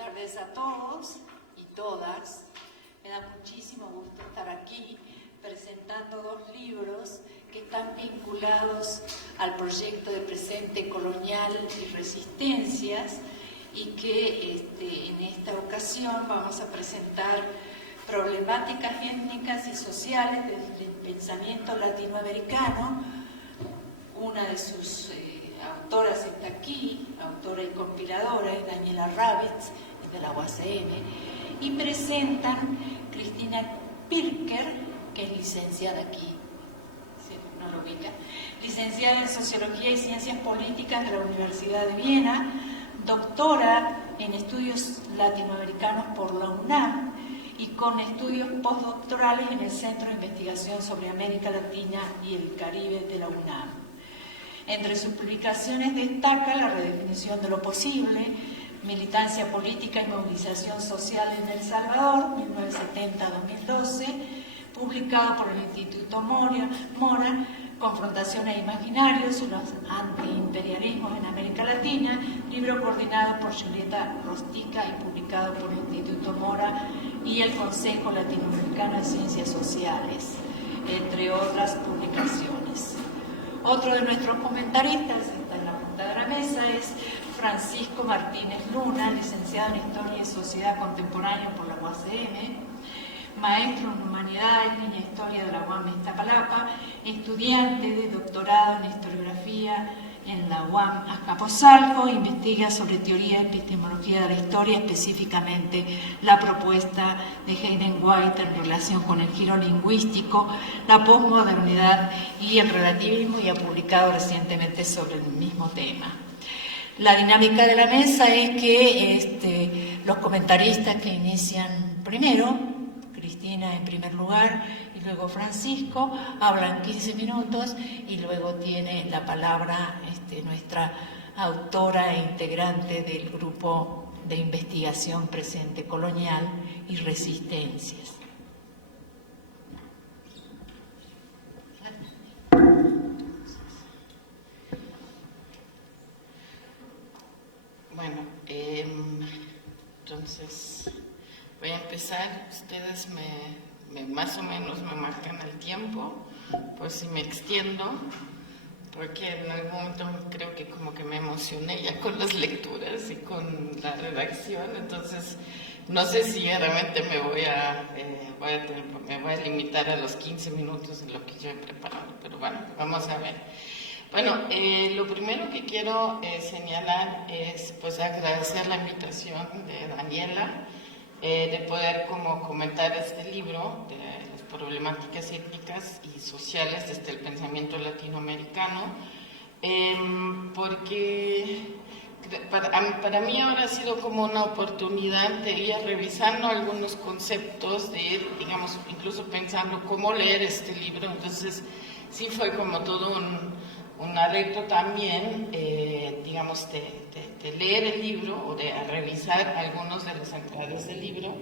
tardes a todos y todas. Me da muchísimo gusto estar aquí presentando dos libros que están vinculados al proyecto de Presente Colonial y Resistencias, y que en esta ocasión vamos a presentar problemáticas étnicas y sociales desde el pensamiento latinoamericano. Una de sus autoras está aquí, autora y compiladora, es Daniela Ravitz, de la UACN, y presentan Cristina Pirker, que es licenciada aquí, no lo ubica, licenciada en Sociología y Ciencias Políticas de la Universidad de Viena, doctora en Estudios Latinoamericanos por la UNAM y con estudios postdoctorales en el Centro de Investigación sobre América Latina y el Caribe de la UNAM. Entre sus publicaciones destaca La redefinición de lo posible, Militancia política y movilización social en El Salvador, 1970-2012, publicado por el Instituto Mora, Confrontaciones e Imaginarios, los antiimperialismos en América Latina, libro coordinado por Julieta Rostica y publicado por el Instituto Mora y el Consejo Latinoamericano de Ciencias Sociales, entre otras publicaciones. Otro de nuestros comentaristas, está en la punta de la mesa, es Francisco Martínez Luna, licenciado en Historia y Sociedad Contemporánea por la UACN, maestro en Humanidades, línea Historia de la UAM Iztapalapa, estudiante de doctorado en Historiografía en la UAM Azcapotzalco, investiga sobre teoría y epistemología de la historia, específicamente la propuesta de Hayden White en relación con el giro lingüístico, la posmodernidad y el relativismo, y ha publicado recientemente sobre el mismo tema. La dinámica de la mesa es que los comentaristas que inician primero, Cristina en primer lugar y luego Francisco, hablan 15 minutos y luego tiene la palabra nuestra autora e integrante del grupo de investigación Presente Colonial y Resistencias. Bueno, entonces voy a empezar. Ustedes más o menos me marcan el tiempo, por si me extiendo, porque en algún momento creo que como que me emocioné ya con las lecturas y con la redacción, entonces no sé si realmente me voy a limitar a los 15 minutos de lo que yo he preparado, pero bueno, vamos a ver. Bueno, lo primero que quiero señalar es pues agradecer la invitación de Daniela, de poder como comentar este libro de las problemáticas étnicas y sociales desde el pensamiento latinoamericano, porque para mí ahora ha sido como una oportunidad de ir revisando algunos conceptos, de ir, digamos, incluso pensando cómo leer este libro. Entonces sí fue como todo un arreglo también, digamos, de leer el libro o de revisar algunos de los entradas del libro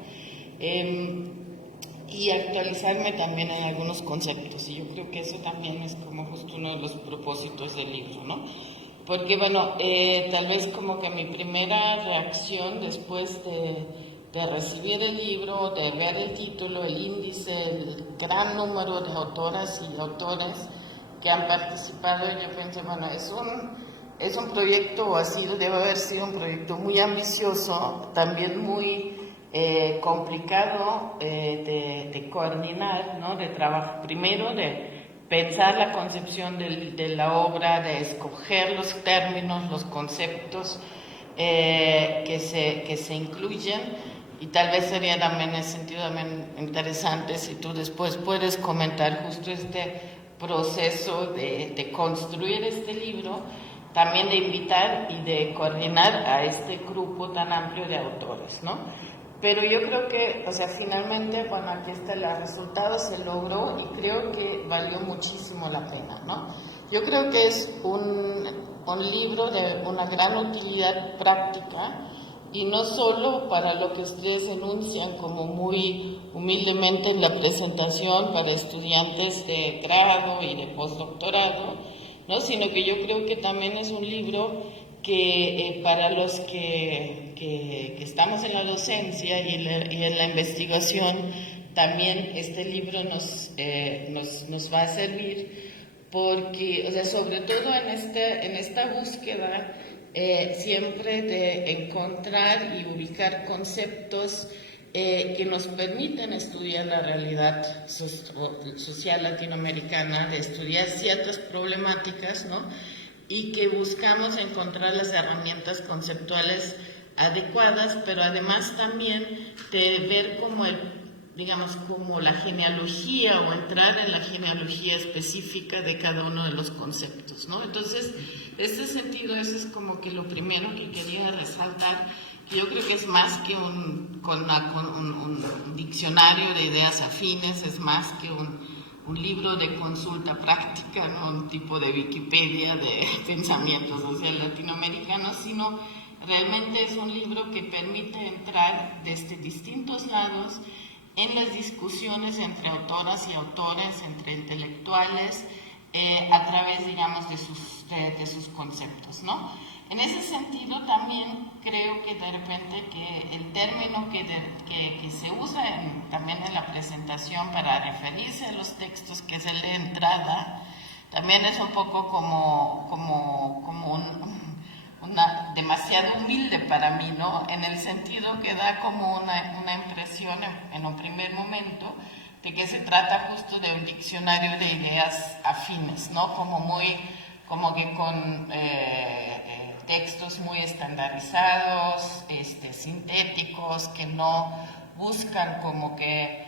y actualizarme también en algunos conceptos. Y yo creo que eso también es como justo uno de los propósitos del libro, ¿no? Porque, bueno, tal vez como que mi primera reacción después de recibir el libro, de ver el título, el índice, el gran número de autoras y autores que han participado, yo pensé, bueno, es un proyecto, o así debe haber sido un proyecto muy ambicioso, también muy complicado de coordinar, ¿no? De trabajo, primero de pensar la concepción de la obra, de escoger los términos, los conceptos que se incluyen, y tal vez sería también en ese sentido también interesante si tú después puedes comentar justo este proceso de construir este libro, también de invitar y de coordinar a este grupo tan amplio de autores, ¿no? Pero yo creo que, o sea, finalmente, bueno, aquí está el resultado, se logró y creo que valió muchísimo la pena, ¿no? Yo creo que es un libro de una gran utilidad práctica, y no solo para lo que ustedes enuncian como muy humildemente en la presentación para estudiantes de grado y de postdoctorado, ¿no? Sino que yo creo que también es un libro que para los que estamos en la docencia y en la investigación, también este libro nos va a servir porque, o sea, sobre todo en esta búsqueda siempre de encontrar y ubicar conceptos que nos permiten estudiar la realidad social latinoamericana, de estudiar ciertas problemáticas, ¿no? Y que buscamos encontrar las herramientas conceptuales adecuadas, pero además también de ver como como la genealogía o entrar en la genealogía específica de cada uno de los conceptos, ¿no? Entonces, en ese sentido, eso es como que lo primero que quería resaltar, que yo creo que es más que un diccionario de ideas afines, es más que un libro de consulta práctica, no un tipo de Wikipedia de pensamiento social latinoamericano, sino realmente es un libro que permite entrar desde distintos lados en las discusiones entre autoras y autores, entre intelectuales, a través, digamos, de sus conceptos, ¿no? En ese sentido, también creo que de repente que el término que se usa también en la presentación para referirse a los textos, que es el de entrada, también es un poco como una demasiado humilde para mí, ¿no? En el sentido que da como una impresión en un primer momento de que se trata justo de un diccionario de ideas afines, ¿no? Como que con textos muy estandarizados, sintéticos, que no buscan como que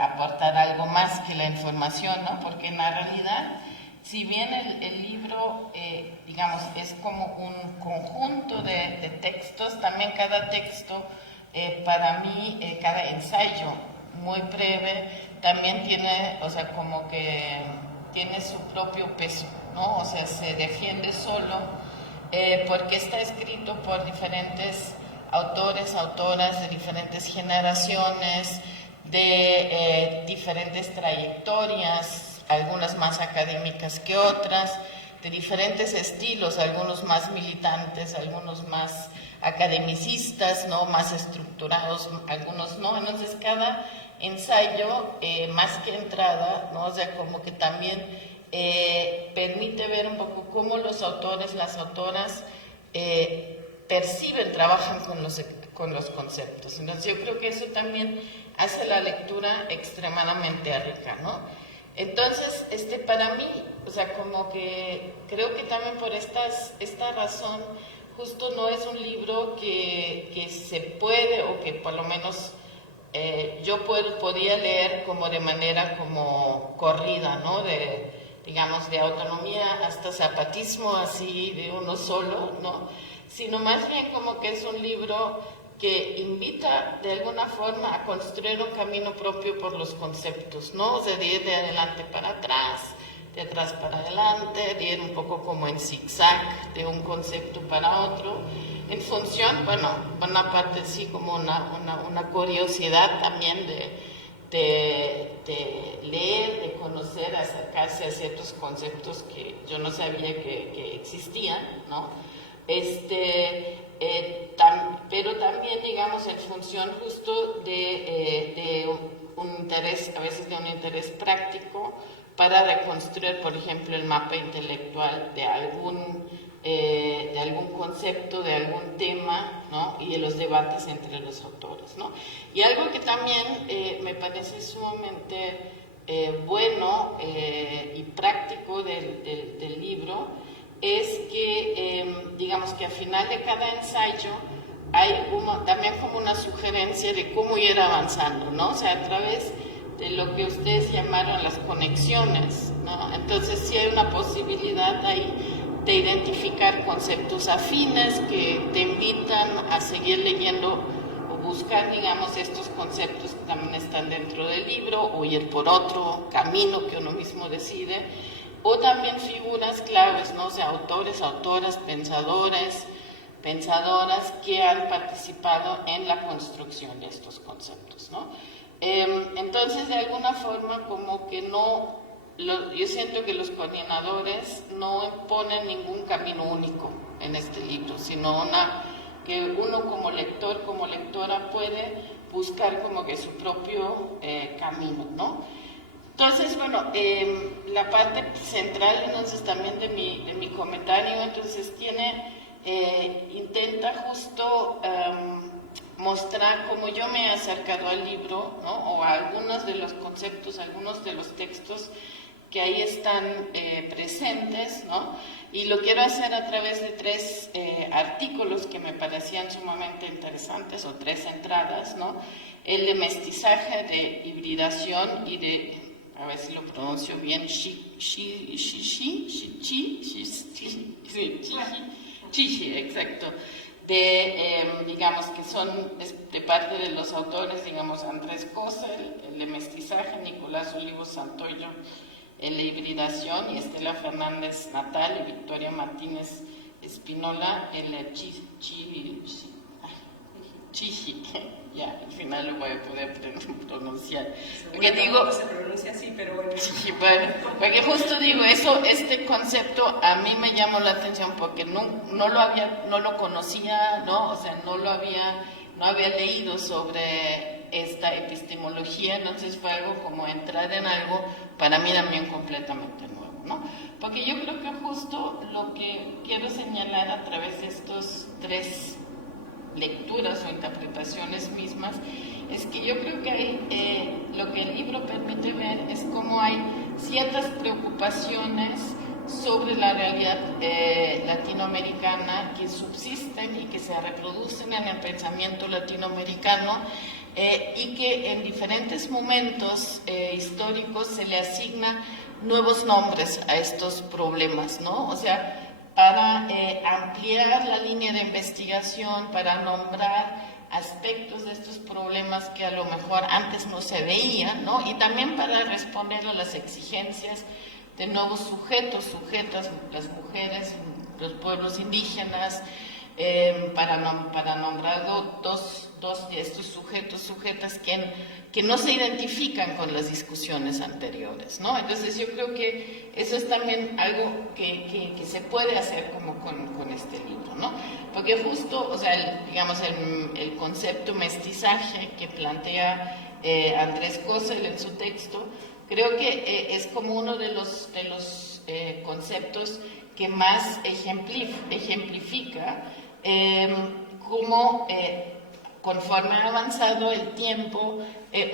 aportar algo más que la información, ¿no? Porque en la realidad, si bien el libro, digamos, es como un conjunto de textos, también cada texto, para mí, cada ensayo muy breve, también tiene, o sea, como que tiene su propio peso, ¿no? O sea, se defiende solo porque está escrito por diferentes autores, autoras de diferentes generaciones, de diferentes trayectorias, algunas más académicas que otras, de diferentes estilos, algunos más militantes, algunos más academicistas, ¿no? Más estructurados, algunos no. Entonces, cada ensayo, más que entrada, ¿no? O sea, como que también permite ver un poco cómo los autores, las autoras perciben, trabajan con los conceptos. Entonces, yo creo que eso también hace la lectura extremadamente rica, ¿no? Entonces, para mí, o sea, como que creo que también por esta razón, justo no es un libro que se puede, o que por lo menos yo podía leer como de manera como corrida, ¿no? Digamos, de autonomía hasta zapatismo, así de uno solo, ¿no? Sino más bien como que es un libro que invita de alguna forma a construir un camino propio por los conceptos, ¿no? O sea, de ir de adelante para atrás, de atrás para adelante, de ir un poco como en zigzag de un concepto para otro, en función, bueno, por una parte sí como una curiosidad también de leer, de conocer, acercarse a ciertos conceptos que yo no sabía que existían, ¿no? Pero también, digamos, en función justo de un interés, a veces de un interés práctico, para reconstruir, por ejemplo, el mapa intelectual de algún concepto, de algún tema, ¿no? Y de los debates entre los autores, ¿no? Y algo que también me parece sumamente bueno y práctico del libro es que, digamos que al final de cada ensayo hay también como una sugerencia de cómo ir avanzando, ¿no? O sea, a través de lo que ustedes llamaron las conexiones, ¿no? Entonces sí hay una posibilidad ahí de identificar conceptos afines que te invitan a seguir leyendo o buscar, digamos, estos conceptos que también están dentro del libro, o ir por otro camino que uno mismo decide, o también figuras claves, ¿no? O sea, autores, autoras, pensadores, pensadoras que han participado en la construcción de estos conceptos, ¿no? Entonces, de alguna forma, como que no yo siento que los coordinadores no imponen ningún camino único en este libro, sino que uno como lector, como lectora puede buscar como que su propio camino, ¿no? Entonces, bueno, la parte central entonces también de mi comentario, entonces intenta justo mostrar cómo yo me he acercado al libro, ¿no? O a algunos de los conceptos, algunos de los textos que ahí están presentes, ¿no? Y lo quiero hacer a través de 3 artículos que me parecían sumamente interesantes, o 3 entradas, ¿no? El de mestizaje, de hibridación y de, a ver si lo pronuncio bien, chichi, exacto, digamos que son de parte de los autores, digamos, Andrés Cosa, el de mestizaje, Nicolás Olivos Santoyo, el de hibridación, y Estela Fernández Natal y Victoria Martínez Espinola, el de chichi, ya, al final lo voy a poder pronunciar. Porque digo, se pronuncia así, pero bueno. Chichi, bueno, porque justo digo, este concepto a mí me llamó la atención porque no lo conocía, ¿no? O sea, no había leído sobre esta epistemología, entonces fue algo como entrar en algo para mí también completamente nuevo, ¿no? Porque yo creo que justo lo que quiero señalar a través de estos 3 lecturas o interpretaciones mismas, es que yo creo que hay, lo que el libro permite ver es cómo hay ciertas preocupaciones sobre la realidad latinoamericana que subsisten y que se reproducen en el pensamiento latinoamericano y que en diferentes momentos históricos se le asigna nuevos nombres a estos problemas, ¿no? O sea, para ampliar la línea de investigación, para nombrar aspectos de estos problemas que a lo mejor antes no se veían, ¿no? Y también para responder a las exigencias de nuevos sujetos, sujetas, las mujeres, los pueblos indígenas, para nombrar dos de estos sujetos, sujetas que no se identifican con las discusiones anteriores, ¿no? Entonces yo creo que eso es también algo que se puede hacer como con este libro, ¿no? Porque justo, o sea, digamos, el concepto mestizaje que plantea Andrés Kossel en su texto, creo que es como uno de los conceptos que más ejemplifica cómo conforme ha avanzado el tiempo,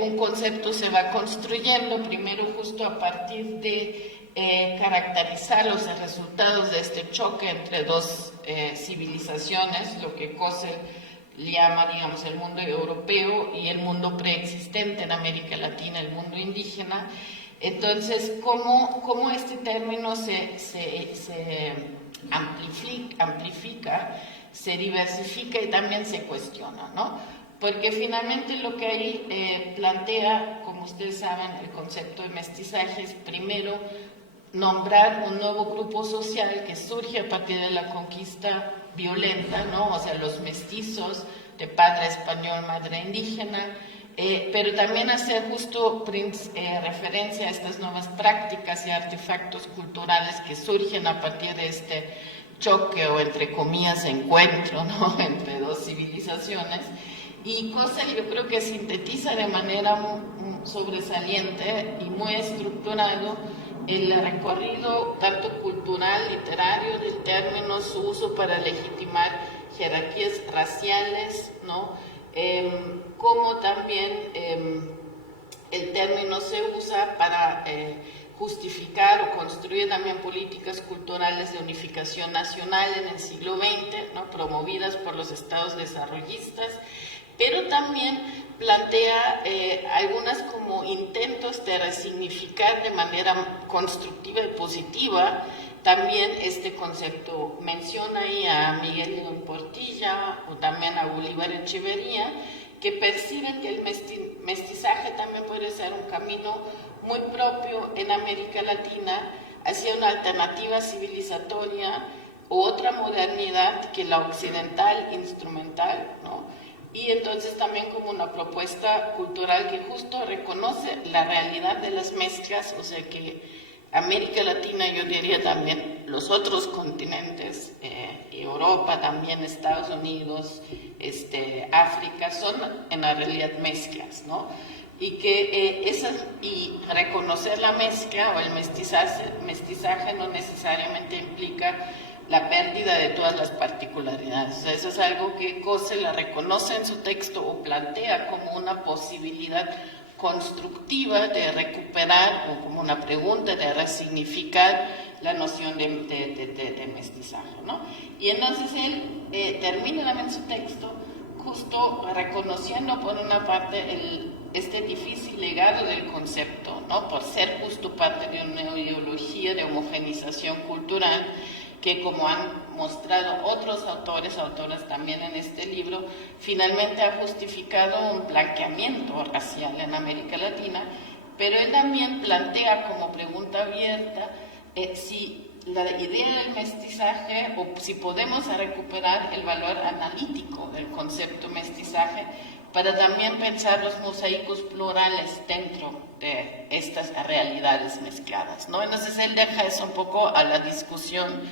un concepto se va construyendo, primero justo a partir de caracterizar los resultados de este choque entre 2 civilizaciones, lo que Kossel llama, digamos, el mundo europeo y el mundo preexistente en América Latina, el mundo indígena. Entonces, ¿cómo este término se amplifica, se diversifica y también se cuestiona, ¿no? Porque finalmente lo que ahí plantea, como ustedes saben, el concepto de mestizaje es primero nombrar un nuevo grupo social que surge a partir de la conquista violenta, ¿no? O sea, los mestizos de padre español, madre indígena, pero también hacer justo referencia a estas nuevas prácticas y artefactos culturales que surgen a partir de este choque o, entre comillas, encuentro, ¿no? Entre 2 civilizaciones. Y Kossel yo creo que sintetiza de manera sobresaliente y muy estructurado el recorrido tanto cultural, literario del término, su uso para legitimar jerarquías raciales, ¿no? Como también el término se usa para justificar o construir también políticas culturales de unificación nacional en el siglo XX, ¿no? Promovidas por los estados desarrollistas, pero también plantea algunas como intentos de resignificar de manera constructiva y positiva también este concepto. Menciona ahí a Miguel León Portilla o también a Bolívar Echeverría, que perciben que el mestizaje también puede ser un camino muy propio en América Latina hacia una alternativa civilizatoria u otra modernidad que la occidental instrumental, ¿no? Y entonces también como una propuesta cultural que justo reconoce la realidad de las mezclas, o sea que América Latina, yo diría también los otros continentes, Europa también, Estados Unidos, África, son en la realidad mezclas, ¿no? Y que y reconocer la mezcla o el mestizaje no necesariamente implica la pérdida de todas las particularidades. O sea, eso es algo que Cosse la reconoce en su texto o plantea como una posibilidad constructiva de recuperar, o como una pregunta de resignificar la noción de mestizaje, ¿no? Y entonces él termina también su texto justo reconociendo por una parte este difícil legado del concepto, ¿no? Por ser justo parte de una ideología de homogenización cultural que, como han mostrado otros autoras también en este libro, finalmente ha justificado un blanqueamiento racial en América Latina, pero él también plantea como pregunta abierta si la idea del mestizaje, o si podemos recuperar el valor analítico del concepto mestizaje para también pensar los mosaicos plurales dentro de estas realidades mezcladas, ¿no? Entonces él deja eso un poco a la discusión,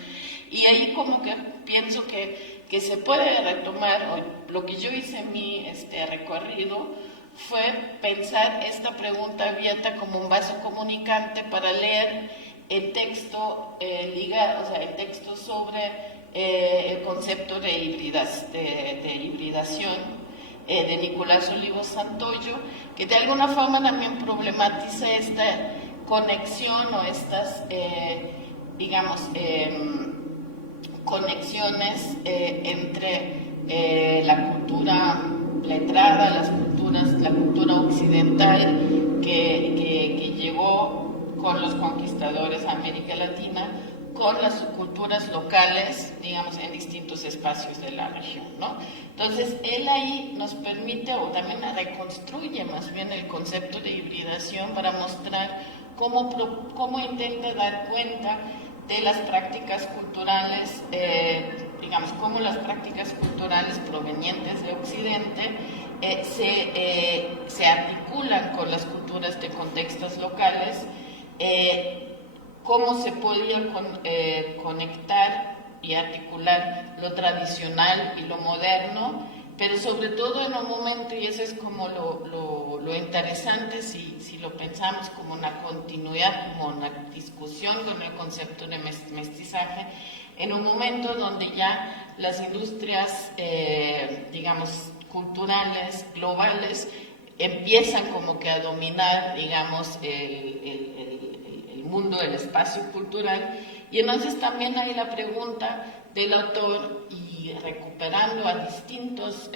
y ahí como que pienso que se puede retomar, o lo que yo hice en mi recorrido fue pensar esta pregunta abierta como un vaso comunicante para leer el texto ligado, o sea, el texto sobre el concepto de hibridación de Nicolás Olivos Santoyo, que de alguna forma también problematiza esta conexión o estas, conexiones entre la cultura letrada, la cultura occidental que llegó con los conquistadores a América Latina, con las culturas locales, digamos, en distintos espacios de la región, ¿no? Entonces, él ahí nos permite, o también reconstruye más bien el concepto de hibridación para mostrar cómo intenta dar cuenta de las prácticas culturales, cómo las prácticas culturales provenientes de Occidente se articulan con las culturas de contextos locales, cómo se podía conectar y articular lo tradicional y lo moderno, pero sobre todo en un momento, y eso es como lo interesante si lo pensamos como una continuidad, como una discusión con el concepto de mestizaje, en un momento donde ya las industrias, culturales, globales, empiezan como que a dominar, digamos, el mundo, el espacio cultural, y entonces también hay la pregunta del autor, y recuperando a distintos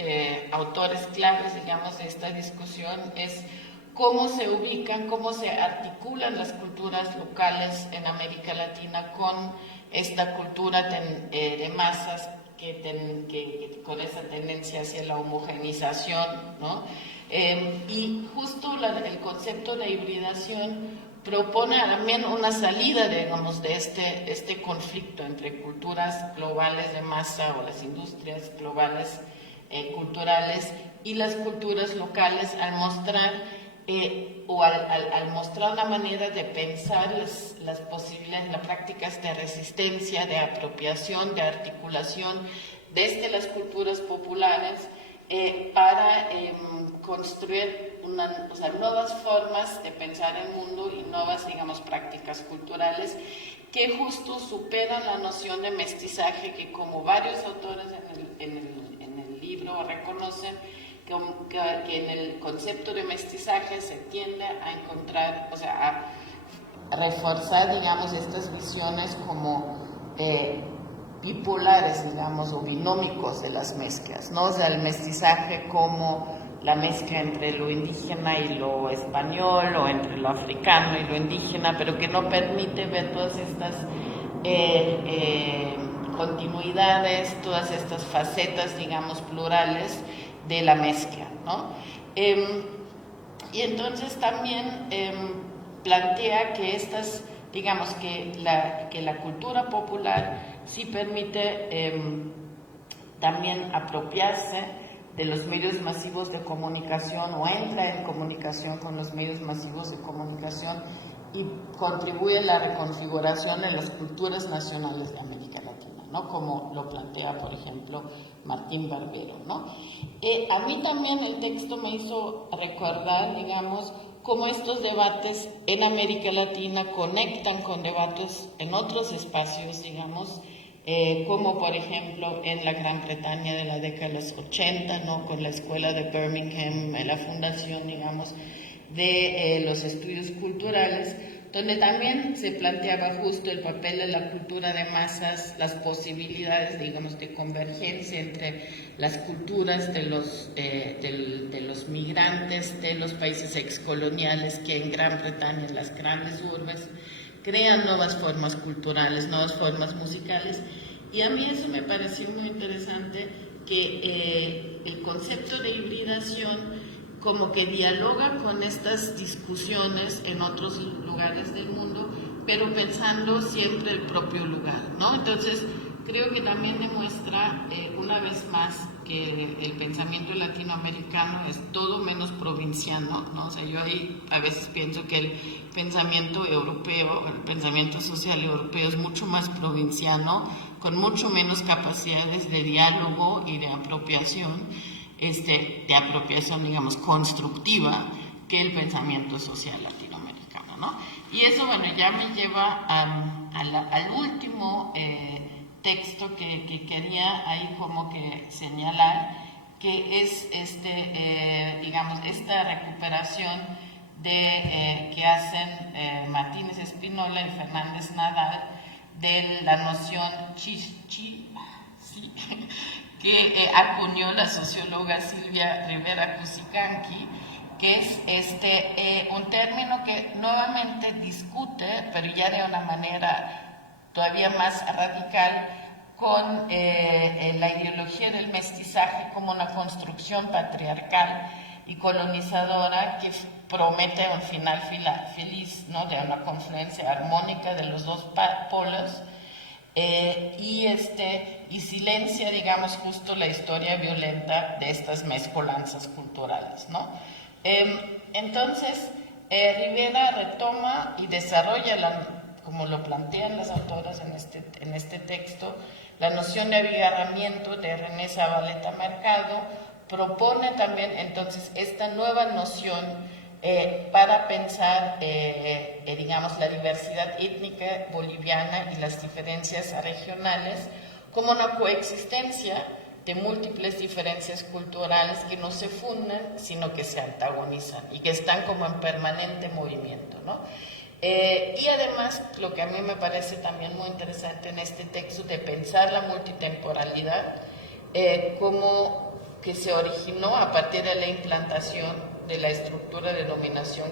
autores claves, digamos, de esta discusión, es cómo se ubican, cómo se articulan las culturas locales en América Latina con esta cultura de masas que con esa tendencia hacia la homogenización, ¿no? Y justo el concepto de hibridación propone también una salida, digamos, de este conflicto entre culturas globales de masa, o las industrias globales culturales, y las culturas locales, al mostrar al mostrar una manera de pensar las posibles, las prácticas de resistencia, de apropiación, de articulación desde las culturas populares para construir nuevas formas de pensar el mundo y nuevas, digamos, prácticas culturales que justo superan la noción de mestizaje que, como varios autores en el libro reconocen, que en el concepto de mestizaje se tiende a encontrar, o sea, a reforzar, digamos, estas visiones como bipolares, digamos, o binómicos de las mezclas, ¿no? O sea, el mestizaje como la mezcla entre lo indígena y lo español, o entre lo africano y lo indígena, pero que no permite ver todas estas continuidades, todas estas facetas, digamos, plurales de la mezcla, ¿no? Y entonces también plantea que que la cultura popular sí permite también apropiarse de los medios masivos de comunicación, o entra en comunicación con los medios masivos de comunicación, y contribuye a la reconfiguración de las culturas nacionales de América Latina, ¿no? Como lo plantea, por ejemplo, Martín Barbero, ¿no? A mí también el texto me hizo recordar, digamos, cómo estos debates en América Latina conectan con debates en otros espacios, digamos, como por ejemplo en la Gran Bretaña de la década de los 80, ¿no? Con la escuela de Birmingham, la fundación, digamos, de los estudios culturales, donde también se planteaba justo el papel de la cultura de masas, las posibilidades, digamos, de convergencia entre las culturas de los migrantes de los países excoloniales que en Gran Bretaña, en las grandes urbes, crean nuevas formas culturales, nuevas formas musicales, y a mí eso me pareció muy interesante, que el concepto de hibridación como que dialoga con estas discusiones en otros lugares del mundo, pero pensando siempre el propio lugar, ¿no? Entonces, creo que también demuestra una vez más que el pensamiento latinoamericano es todo menos provinciano, ¿no? O sea, yo ahí a veces pienso que el pensamiento europeo, el pensamiento social europeo es mucho más provinciano, con mucho menos capacidades de diálogo y de apropiación, digamos, constructiva que el pensamiento social latinoamericano, ¿no? Y eso, bueno, ya me lleva al último texto que quería ahí como que señalar, que es digamos, esta recuperación que hacen Martínez Espínola y Fernández Nadal de la noción que acuñó la socióloga Silvia Rivera Cusicanqui, que es un término que nuevamente discute, pero ya de una manera todavía más radical, con la ideología del mestizaje como una construcción patriarcal y colonizadora que promete un final feliz, ¿no? De una confluencia armónica de los dos polos, y silencia, digamos, justo la historia violenta de estas mezcolanzas culturales, ¿no? Entonces, Rivera retoma y desarrolla, como lo plantean las autoras en este texto, la noción de abigarramiento de René Zabaleta Mercado, propone también entonces esta nueva noción para pensar, digamos, la diversidad étnica boliviana y las diferencias regionales como una coexistencia de múltiples diferencias culturales que no se funden, sino que se antagonizan y que están como en permanente movimiento, ¿no? Y además, lo que a mí me parece también muy interesante en este texto de pensar la multitemporalidad, como que se originó a partir de la implantación de la estructura de dominación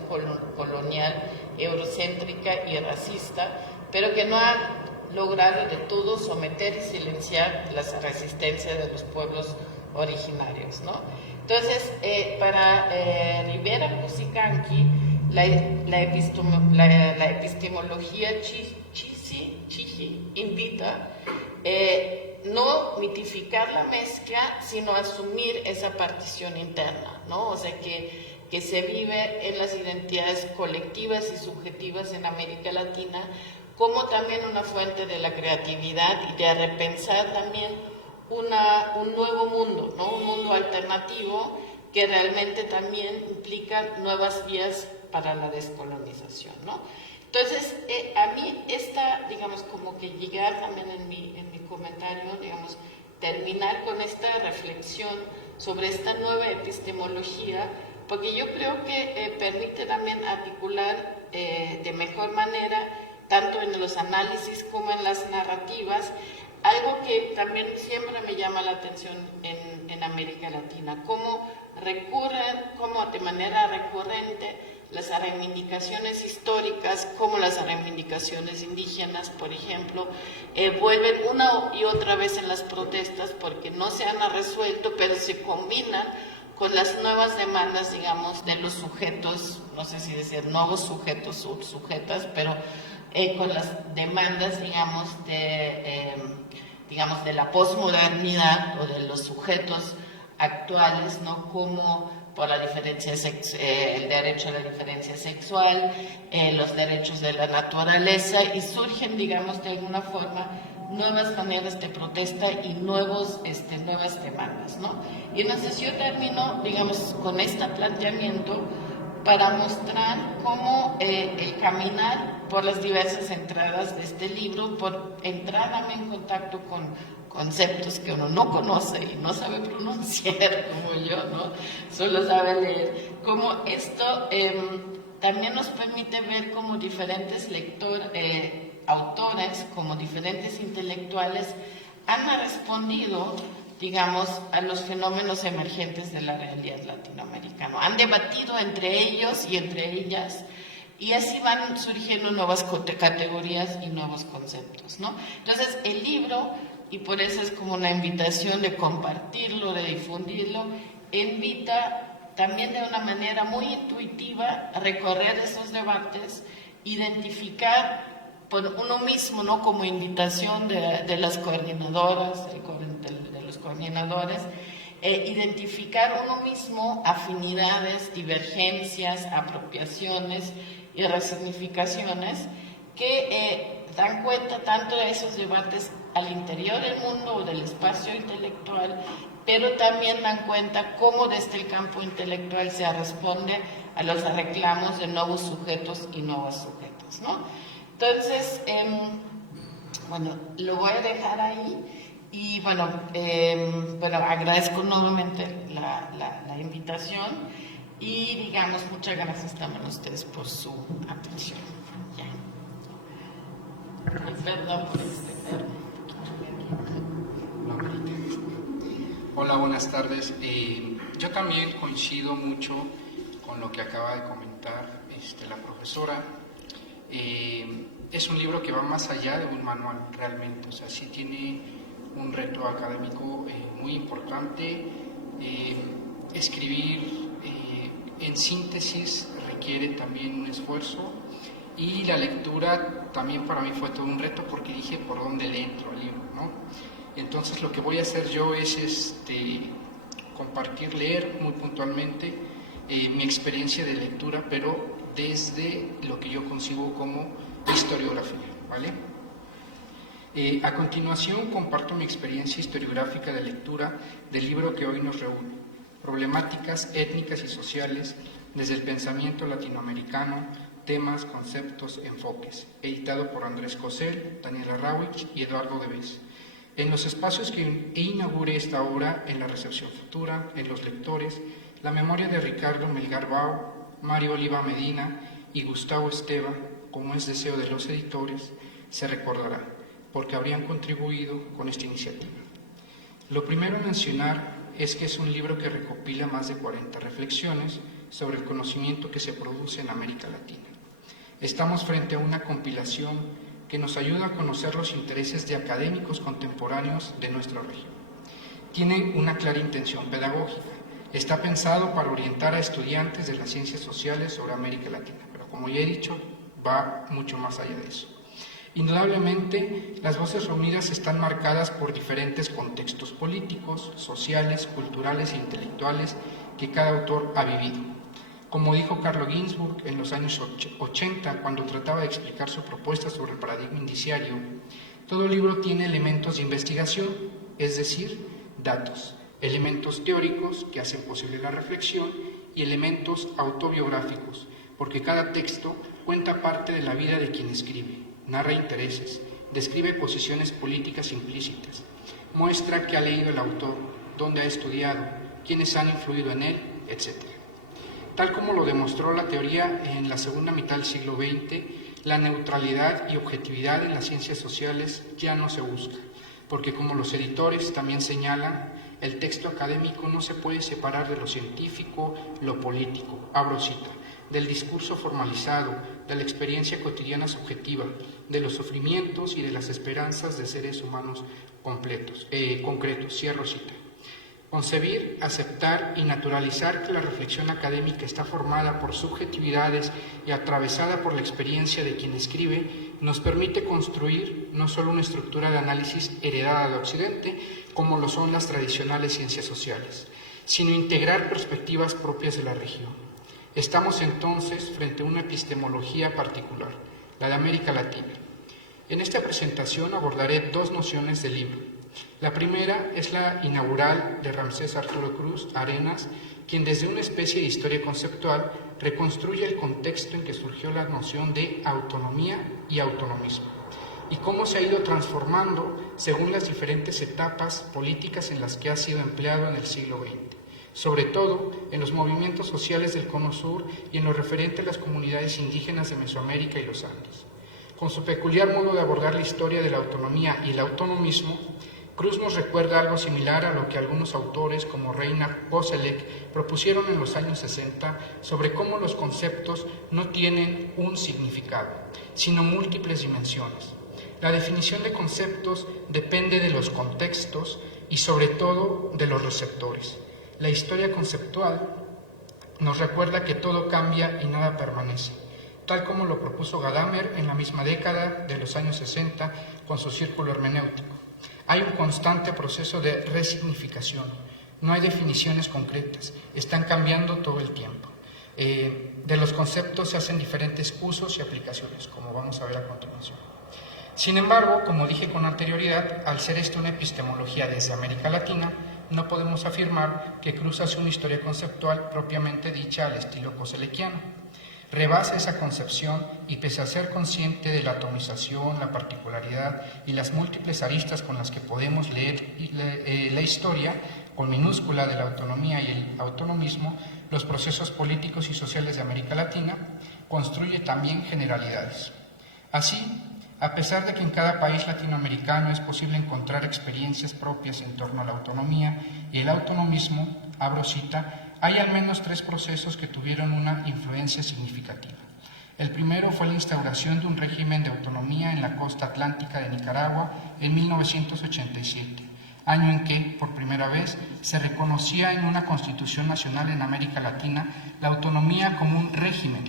colonial, eurocéntrica y racista, pero que no ha logrado de todo someter y silenciar las resistencias de los pueblos originarios, ¿no? Entonces, para Rivera Cusicanqui, la epistemología chichi invita no mitificar la mezcla, sino asumir esa partición interna, ¿no? O sea, que se vive en las identidades colectivas y subjetivas en América Latina, como también una fuente de la creatividad y de repensar también un nuevo mundo, ¿no? Un mundo alternativo que realmente también implica nuevas vías para la descolonización, ¿no? Entonces, a mí digamos, como que llegar también en mi comentario, digamos, terminar con esta reflexión sobre esta nueva epistemología, porque yo creo que permite también articular de mejor manera, tanto en los análisis como en las narrativas, algo que también siempre me llama la atención en América Latina, cómo de manera recurrente las reivindicaciones históricas, como las reivindicaciones indígenas, por ejemplo, vuelven una y otra vez en las protestas porque no se han resuelto, pero se combinan con las nuevas demandas, digamos, de los sujetos, no sé si decir nuevos sujetos o sujetas, pero con las demandas, digamos, de la posmodernidad o de los sujetos actuales, ¿no? Como por la diferencia el derecho a la diferencia sexual, los derechos de la naturaleza, y surgen, digamos, de alguna forma nuevas maneras de protesta y nuevas demandas, ¿no? Y entonces yo termino, digamos, con este planteamiento para mostrar cómo el caminar por las diversas entradas de este libro, por entrar en contacto con conceptos que uno no conoce y no sabe pronunciar como yo, ¿no? Solo sabe leer, como esto también nos permite ver cómo diferentes autores, como diferentes intelectuales han respondido, digamos, a los fenómenos emergentes de la realidad latinoamericana. Han debatido entre ellos y entre ellas, y así van surgiendo nuevas categorías y nuevos conceptos, ¿no? Entonces, el libro, y por eso es como una invitación de compartirlo, de difundirlo, invita también de una manera muy intuitiva a recorrer esos debates, identificar por uno mismo, ¿no? Como invitación de las coordinadoras, de los coordinadores, identificar uno mismo afinidades, divergencias, apropiaciones y resignificaciones que dan cuenta tanto de esos debates al interior del mundo o del espacio intelectual, pero también dan cuenta cómo desde el campo intelectual se responde a los reclamos de nuevos sujetos y nuevos sujetos, ¿no? Entonces, bueno, lo voy a dejar ahí y bueno, agradezco nuevamente la invitación y digamos, muchas gracias también a ustedes por su atención. Ya. Perdón por extenderme. Hola, buenas tardes. Yo también coincido mucho con lo que acaba de comentar la profesora. Es un libro que va más allá de un manual realmente, o sea, sí tiene un reto académico muy importante. Escribir en síntesis requiere también un esfuerzo, y la lectura también para mí fue todo un reto porque dije por dónde le entro al libro, ¿no? Entonces lo que voy a hacer yo es compartir, leer muy puntualmente mi experiencia de lectura, pero desde lo que yo concibo como historiografía, ¿vale? A continuación comparto mi experiencia historiográfica de lectura del libro que hoy nos reúne, Problemáticas étnicas y sociales desde el pensamiento latinoamericano, temas, conceptos, enfoques, editado por Andrés Cosel, Daniela Rawich y Eduardo Debes. En los espacios que inaugure esta obra, en la recepción futura, en los lectores, la memoria de Ricardo Melgar Bao, Mario Oliva Medina y Gustavo Esteva, como es deseo de los editores, se recordará, porque habrían contribuido con esta iniciativa. Lo primero a mencionar es que es un libro que recopila más de 40 reflexiones sobre el conocimiento que se produce en América Latina. Estamos frente a una compilación que nos ayuda a conocer los intereses de académicos contemporáneos de nuestra región. Tiene una clara intención pedagógica. Está pensado para orientar a estudiantes de las ciencias sociales sobre América Latina, pero como ya he dicho, va mucho más allá de eso. Indudablemente, las voces reunidas están marcadas por diferentes contextos políticos, sociales, culturales e intelectuales que cada autor ha vivido. Como dijo Carlo Ginzburg en los años 80, cuando trataba de explicar su propuesta sobre el paradigma indiciario, todo libro tiene elementos de investigación, es decir, datos, elementos teóricos que hacen posible la reflexión y elementos autobiográficos, porque cada texto cuenta parte de la vida de quien escribe, narra intereses, describe posiciones políticas implícitas, muestra qué ha leído el autor, dónde ha estudiado, quiénes han influido en él, etc. Tal como lo demostró la teoría en la segunda mitad del siglo XX, la neutralidad y objetividad en las ciencias sociales ya no se busca, porque como los editores también señalan, el texto académico no se puede separar de lo científico, lo político, abro cita, del discurso formalizado, de la experiencia cotidiana subjetiva, de los sufrimientos y de las esperanzas de seres humanos concretos, cierro cita. Concebir, aceptar y naturalizar que la reflexión académica está formada por subjetividades y atravesada por la experiencia de quien escribe, nos permite construir no solo una estructura de análisis heredada de Occidente, como lo son las tradicionales ciencias sociales, sino integrar perspectivas propias de la región. Estamos entonces frente a una epistemología particular, la de América Latina. En esta presentación abordaré dos nociones del libro. La primera es la inaugural de Ramsés Arturo Cruz Arenas, quien desde una especie de historia conceptual reconstruye el contexto en que surgió la noción de autonomía y autonomismo, y cómo se ha ido transformando según las diferentes etapas políticas en las que ha sido empleado en el siglo XX, sobre todo en los movimientos sociales del Cono Sur y en lo referente a las comunidades indígenas de Mesoamérica y los Andes. Con su peculiar modo de abordar la historia de la autonomía y el autonomismo, Cruz nos recuerda algo similar a lo que algunos autores como Reinhard Koselleck propusieron en los años 60 sobre cómo los conceptos no tienen un significado, sino múltiples dimensiones. La definición de conceptos depende de los contextos y sobre todo de los receptores. La historia conceptual nos recuerda que todo cambia y nada permanece, tal como lo propuso Gadamer en la misma década de los años 60 con su círculo hermenéutico. Hay un constante proceso de resignificación, no hay definiciones concretas, están cambiando todo el tiempo. De los conceptos se hacen diferentes usos y aplicaciones, como vamos a ver a continuación. Sin embargo, como dije con anterioridad, al ser esta una epistemología desde América Latina, no podemos afirmar que Cruz hace una historia conceptual propiamente dicha al estilo koselleckiano. Rebasa esa concepción y pese a ser consciente de la atomización, la particularidad y las múltiples aristas con las que podemos leer la historia, con minúscula, de la autonomía y el autonomismo, los procesos políticos y sociales de América Latina, construye también generalidades. Así, a pesar de que en cada país latinoamericano es posible encontrar experiencias propias en torno a la autonomía y el autonomismo, abro cita, hay al menos tres procesos que tuvieron una influencia significativa. El primero fue la instauración de un régimen de autonomía en la costa atlántica de Nicaragua en 1987, año en que, por primera vez, se reconocía en una Constitución Nacional en América Latina la autonomía como un régimen,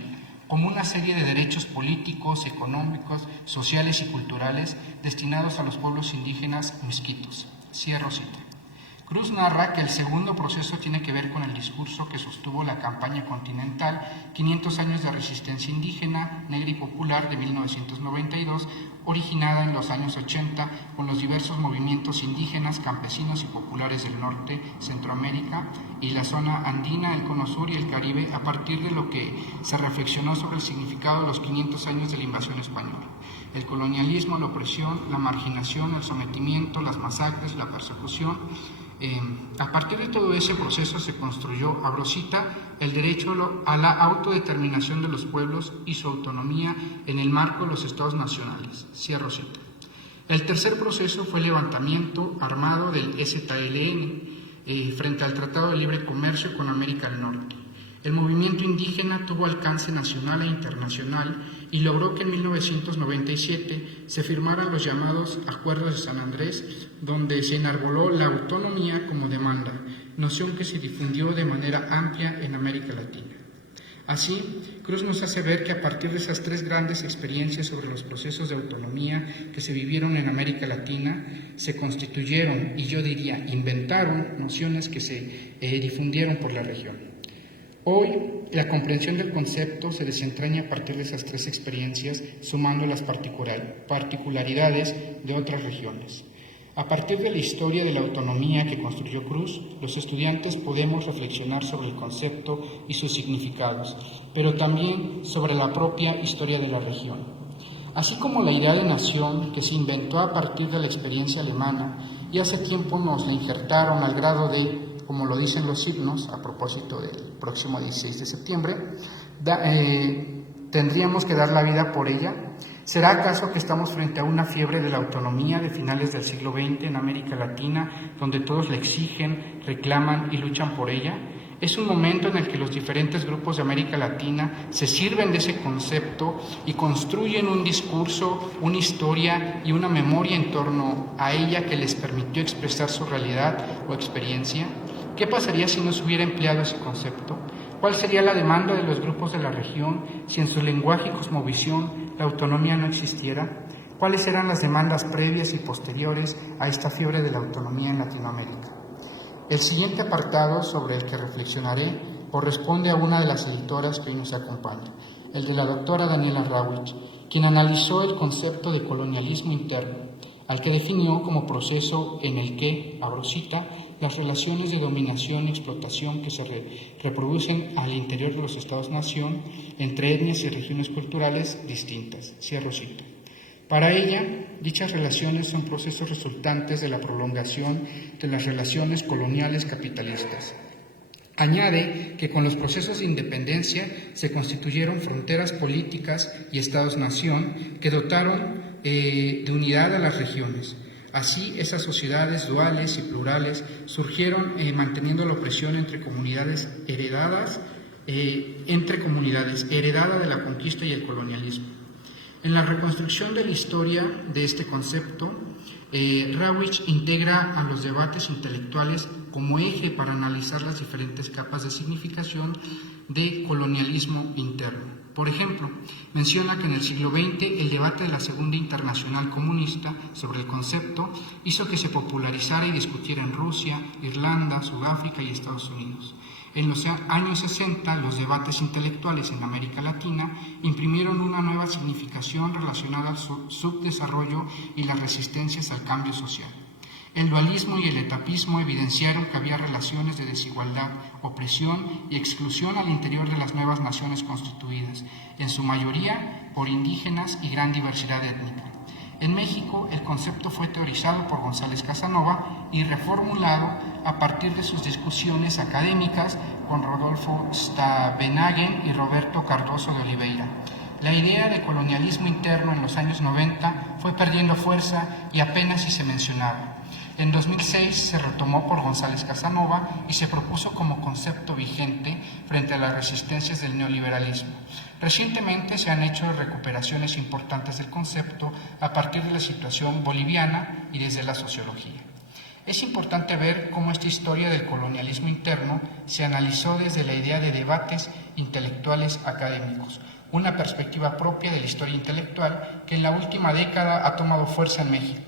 como una serie de derechos políticos, económicos, sociales y culturales destinados a los pueblos indígenas misquitos. Cierro cita. Cruz narra que el segundo proceso tiene que ver con el discurso que sostuvo la campaña continental 500 años de resistencia indígena, negra y popular de 1992, originada en los años 80 con los diversos movimientos indígenas, campesinos y populares del norte, Centroamérica y la zona andina, el Cono Sur y el Caribe, a partir de lo que se reflexionó sobre el significado de los 500 años de la invasión española. El colonialismo, la opresión, la marginación, el sometimiento, las masacres, la persecución. A partir de todo ese proceso se construyó, abro cita, el derecho a la autodeterminación de los pueblos y su autonomía en el marco de los estados nacionales. Cierro cita. El tercer proceso fue el levantamiento armado del EZLN frente al Tratado de Libre Comercio con América del Norte. El movimiento indígena tuvo alcance nacional e internacional y logró que en 1997 se firmaran los llamados Acuerdos de San Andrés, donde se enarboló la autonomía como demanda, noción que se difundió de manera amplia en América Latina. Así, Cruz nos hace ver que a partir de esas tres grandes experiencias sobre los procesos de autonomía que se vivieron en América Latina, se constituyeron, y yo diría, inventaron nociones que se difundieron por la región. Hoy, la comprensión del concepto se desentraña a partir de esas tres experiencias, sumando las particularidades de otras regiones. A partir de la historia de la autonomía que construyó Cruz, los estudiantes podemos reflexionar sobre el concepto y sus significados, pero también sobre la propia historia de la región. Así como la idea de nación que se inventó a partir de la experiencia alemana y hace tiempo nos la injertaron al grado de, como lo dicen los himnos, a propósito del próximo 16 de septiembre, tendríamos que dar la vida por ella. ¿Será acaso que estamos frente a una fiebre de la autonomía de finales del siglo XX en América Latina, donde todos la exigen, reclaman y luchan por ella? Es un momento en el que los diferentes grupos de América Latina se sirven de ese concepto y construyen un discurso, una historia y una memoria en torno a ella que les permitió expresar su realidad o experiencia. ¿Qué pasaría si no se hubiera empleado ese concepto? ¿Cuál sería la demanda de los grupos de la región si en su lenguaje y cosmovisión la autonomía no existiera? ¿Cuáles eran las demandas previas y posteriores a esta fiebre de la autonomía en Latinoamérica? El siguiente apartado sobre el que reflexionaré corresponde a una de las editoras que hoy nos acompaña, el de la doctora Daniela Rawitsch, quien analizó el concepto de colonialismo interno, al que definió como proceso en el que, abro cita, las relaciones de dominación y explotación que se reproducen al interior de los Estados-nación entre etnias y regiones culturales distintas, cierro cita. Para ella, dichas relaciones son procesos resultantes de la prolongación de las relaciones coloniales capitalistas. Añade que con los procesos de independencia se constituyeron fronteras políticas y estados-nación que dotaron de unidad a las regiones. Así, esas sociedades duales y plurales surgieron manteniendo la opresión entre comunidades heredada de la conquista y el colonialismo. En la reconstrucción de la historia de este concepto, Rawitsch integra a los debates intelectuales como eje para analizar las diferentes capas de significación de colonialismo interno. Por ejemplo, menciona que en el siglo XX el debate de la Segunda Internacional Comunista sobre el concepto hizo que se popularizara y discutiera en Rusia, Irlanda, Sudáfrica y Estados Unidos. En los años 60, los debates intelectuales en América Latina imprimieron una nueva significación relacionada al subdesarrollo y las resistencias al cambio social. El dualismo y el etapismo evidenciaron que había relaciones de desigualdad, opresión y exclusión al interior de las nuevas naciones constituidas, en su mayoría por indígenas y gran diversidad étnica. En México, el concepto fue teorizado por González Casanova y reformulado a partir de sus discusiones académicas con Rodolfo Stavenhagen y Roberto Cardoso de Oliveira. La idea de colonialismo interno en los años 90 fue perdiendo fuerza y apenas si se mencionaba. En 2006 se retomó por González Casanova y se propuso como concepto vigente frente a las resistencias del neoliberalismo. Recientemente se han hecho recuperaciones importantes del concepto a partir de la situación boliviana y desde la sociología. Es importante ver cómo esta historia del colonialismo interno se analizó desde la idea de debates intelectuales académicos, una perspectiva propia de la historia intelectual que en la última década ha tomado fuerza en México.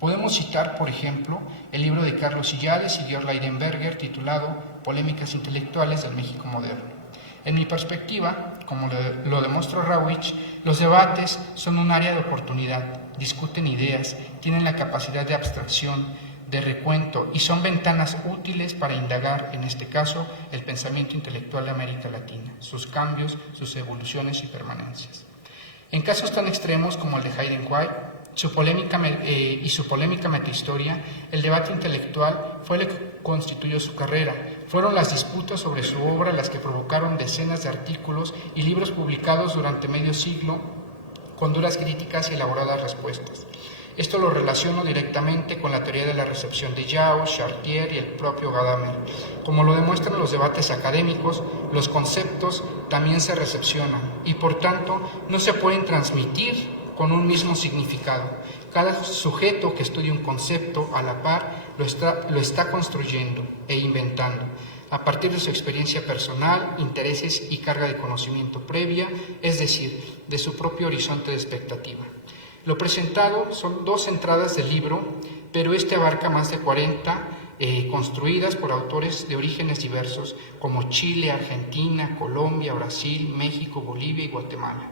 Podemos citar, por ejemplo, el libro de Carlos Illades y Georg Leidenberger titulado Polémicas intelectuales del México moderno. En mi perspectiva, como lo demostró Rawitsch, los debates son un área de oportunidad, discuten ideas, tienen la capacidad de abstracción, de recuento y son ventanas útiles para indagar, en este caso, el pensamiento intelectual de América Latina, sus cambios, sus evoluciones y permanencias. En casos tan extremos como el de Hayden White, su polémica metahistoria, el debate intelectual fue lo que constituyó su carrera. Fueron las disputas sobre su obra las que provocaron decenas de artículos y libros publicados durante medio siglo con duras críticas y elaboradas respuestas. Esto lo relaciono directamente con la teoría de la recepción de Yao, Chartier y el propio Gadamer. Como lo demuestran los debates académicos, los conceptos también se recepcionan y por tanto no se pueden transmitir con un mismo significado. Cada sujeto que estudia un concepto a la par lo está construyendo e inventando a partir de su experiencia personal, intereses y carga de conocimiento previa, es decir, de su propio horizonte de expectativa. Lo presentado son 2 entradas del libro, pero este abarca más de 40 construidas por autores de orígenes diversos como Chile, Argentina, Colombia, Brasil, México, Bolivia y Guatemala.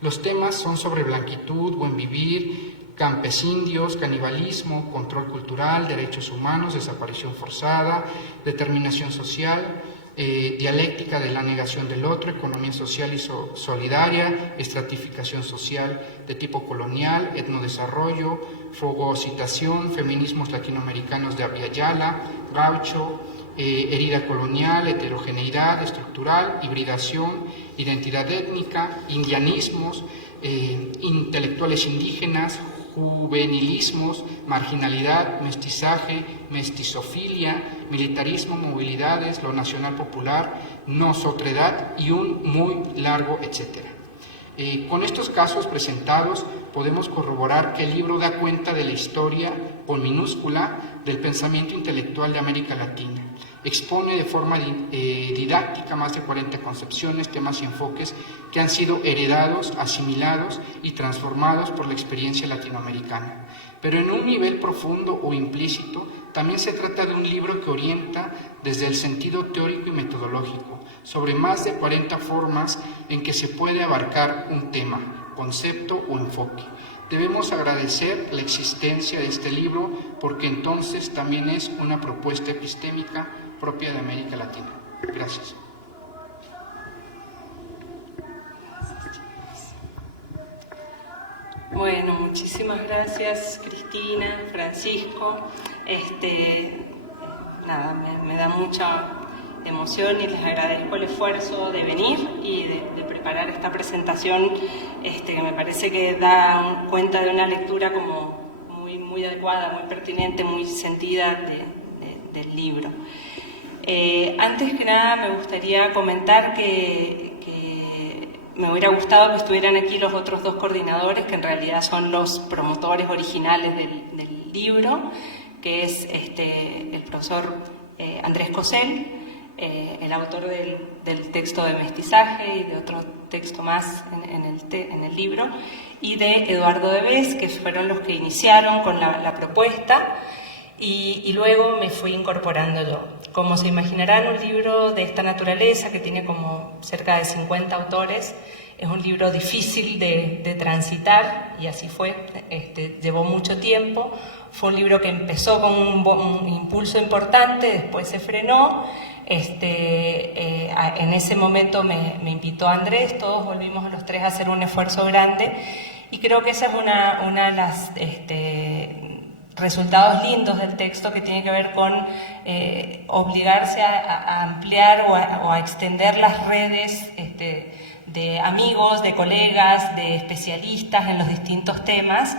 Los temas son sobre blanquitud, buen vivir, campesindios, canibalismo, control cultural, derechos humanos, desaparición forzada, determinación social, dialéctica de la negación del otro, economía social y solidaria, estratificación social de tipo colonial, etnodesarrollo, fagocitación, feminismos latinoamericanos de Abya-Yala, gaucho, herida colonial, heterogeneidad estructural, hibridación, identidad étnica, indianismos, intelectuales indígenas, juvenilismos, marginalidad, mestizaje, mestizofilia, militarismo, movilidades, lo nacional popular, nosotredad y un muy largo etcétera. Con estos casos presentados podemos corroborar que el libro da cuenta de la historia, con minúscula, del pensamiento intelectual de América Latina. Expone de forma didáctica más de 40 concepciones, temas y enfoques que han sido heredados, asimilados y transformados por la experiencia latinoamericana. pero en un nivel profundo o implícito, también se trata de un libro que orienta desde el sentido teórico y metodológico, sobre más de 40 formas en que se puede abarcar un tema, concepto o enfoque. Debemos agradecer la existencia de este libro porque entonces también es una propuesta epistémica propia de América Latina. Gracias. Bueno, muchísimas gracias Cristina, Francisco. Me da mucha emoción y les agradezco el esfuerzo de venir y de preparar esta presentación que me parece que da cuenta de una lectura como muy adecuada, muy pertinente, muy sentida del libro. Antes que nada me gustaría comentar que me hubiera gustado que estuvieran aquí los otros dos coordinadores, que en realidad son los promotores originales del libro, que es el profesor Andrés Cosell, el autor del texto de Mestizaje y de otro texto más en el libro, y de Eduardo Debes, que fueron los que iniciaron con la propuesta, y luego me fui incorporando yo. Como se imaginarán, un libro de esta naturaleza, que tiene como cerca de 50 autores, es un libro difícil de transitar, y así fue. Llevó mucho tiempo. Fue un libro que empezó con un impulso importante, después se frenó. En ese momento me invitó Andrés, todos volvimos a los tres a hacer un esfuerzo grande, y creo que esa es una de las resultados lindos del texto, que tiene que ver con obligarse a ampliar o a extender las redes de amigos, de colegas, de especialistas en los distintos temas,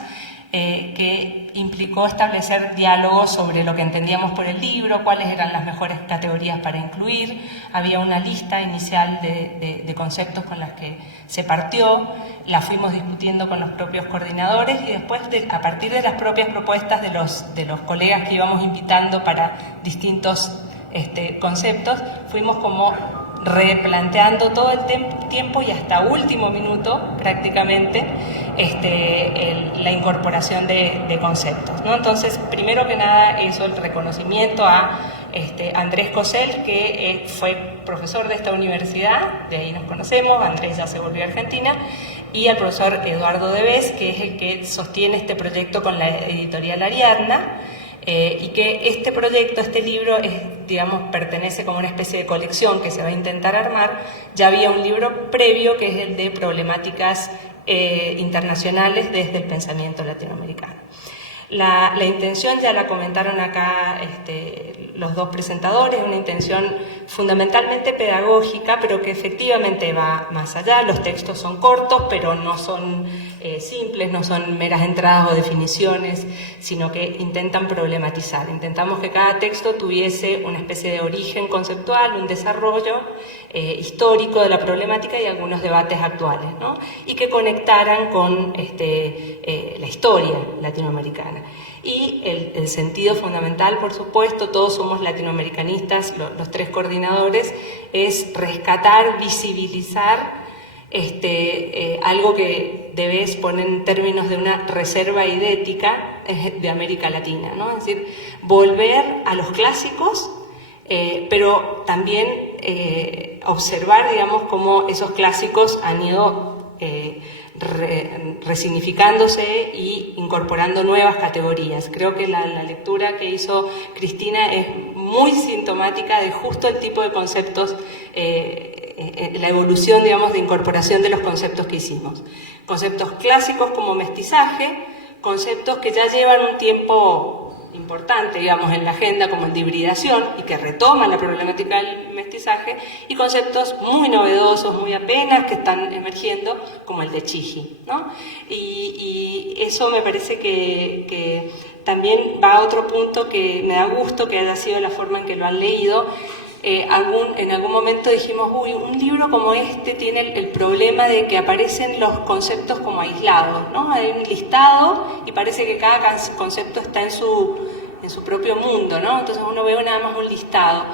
que implicó establecer diálogos sobre lo que entendíamos por el libro, cuáles eran las mejores categorías para incluir. Había una lista inicial de conceptos con las que se partió, la fuimos discutiendo con los propios coordinadores, y después, a partir de las propias propuestas de los colegas que íbamos invitando para distintos conceptos, fuimos como replanteando todo el tiempo y hasta último minuto prácticamente la incorporación de conceptos, ¿no? Entonces, primero que nada, eso, el reconocimiento a Andrés Cosell, que fue profesor de esta universidad, de ahí nos conocemos. Andrés ya se volvió a Argentina, y al profesor Eduardo Debes, que es el que sostiene este proyecto con la editorial Ariadna, y que este proyecto, este libro, pertenece como una especie de colección que se va a intentar armar. Ya había un libro previo, que es el de problemáticas internacionales desde el pensamiento latinoamericano. La intención, ya la comentaron acá los dos presentadores, una intención fundamentalmente pedagógica, pero que efectivamente va más allá. Los textos son cortos, pero no son simples, no son meras entradas o definiciones, sino que intentan problematizar. Intentamos que cada texto tuviese una especie de origen conceptual, un desarrollo histórico de la problemática y algunos debates actuales, ¿no? Y que conectaran con la historia latinoamericana. Y el sentido fundamental, por supuesto, todos somos latinoamericanistas, los tres coordinadores, es rescatar, visibilizar algo que Debes pone en términos de una reserva idética de América Latina, ¿no? Es decir, volver a los clásicos, pero también observar, digamos, cómo esos clásicos han ido resignificándose y incorporando nuevas categorías. Creo que la lectura que hizo Cristina es muy sintomática de justo el tipo de conceptos, la evolución, digamos, de incorporación de los conceptos que hicimos. Conceptos clásicos como mestizaje, conceptos que ya llevan un tiempo importante, digamos, en la agenda, como el de hibridación, y que retoman la problemática del mestizaje, y conceptos muy novedosos, muy apenas, que están emergiendo, como el de Chigi, ¿no? Y eso me parece que también va a otro punto que me da gusto que haya sido la forma en que lo han leído. En algún momento dijimos, un libro como este tiene el problema de que aparecen los conceptos como aislados, ¿no? Hay un listado y parece que cada concepto está en su propio mundo, ¿no? Entonces uno ve nada más un listado.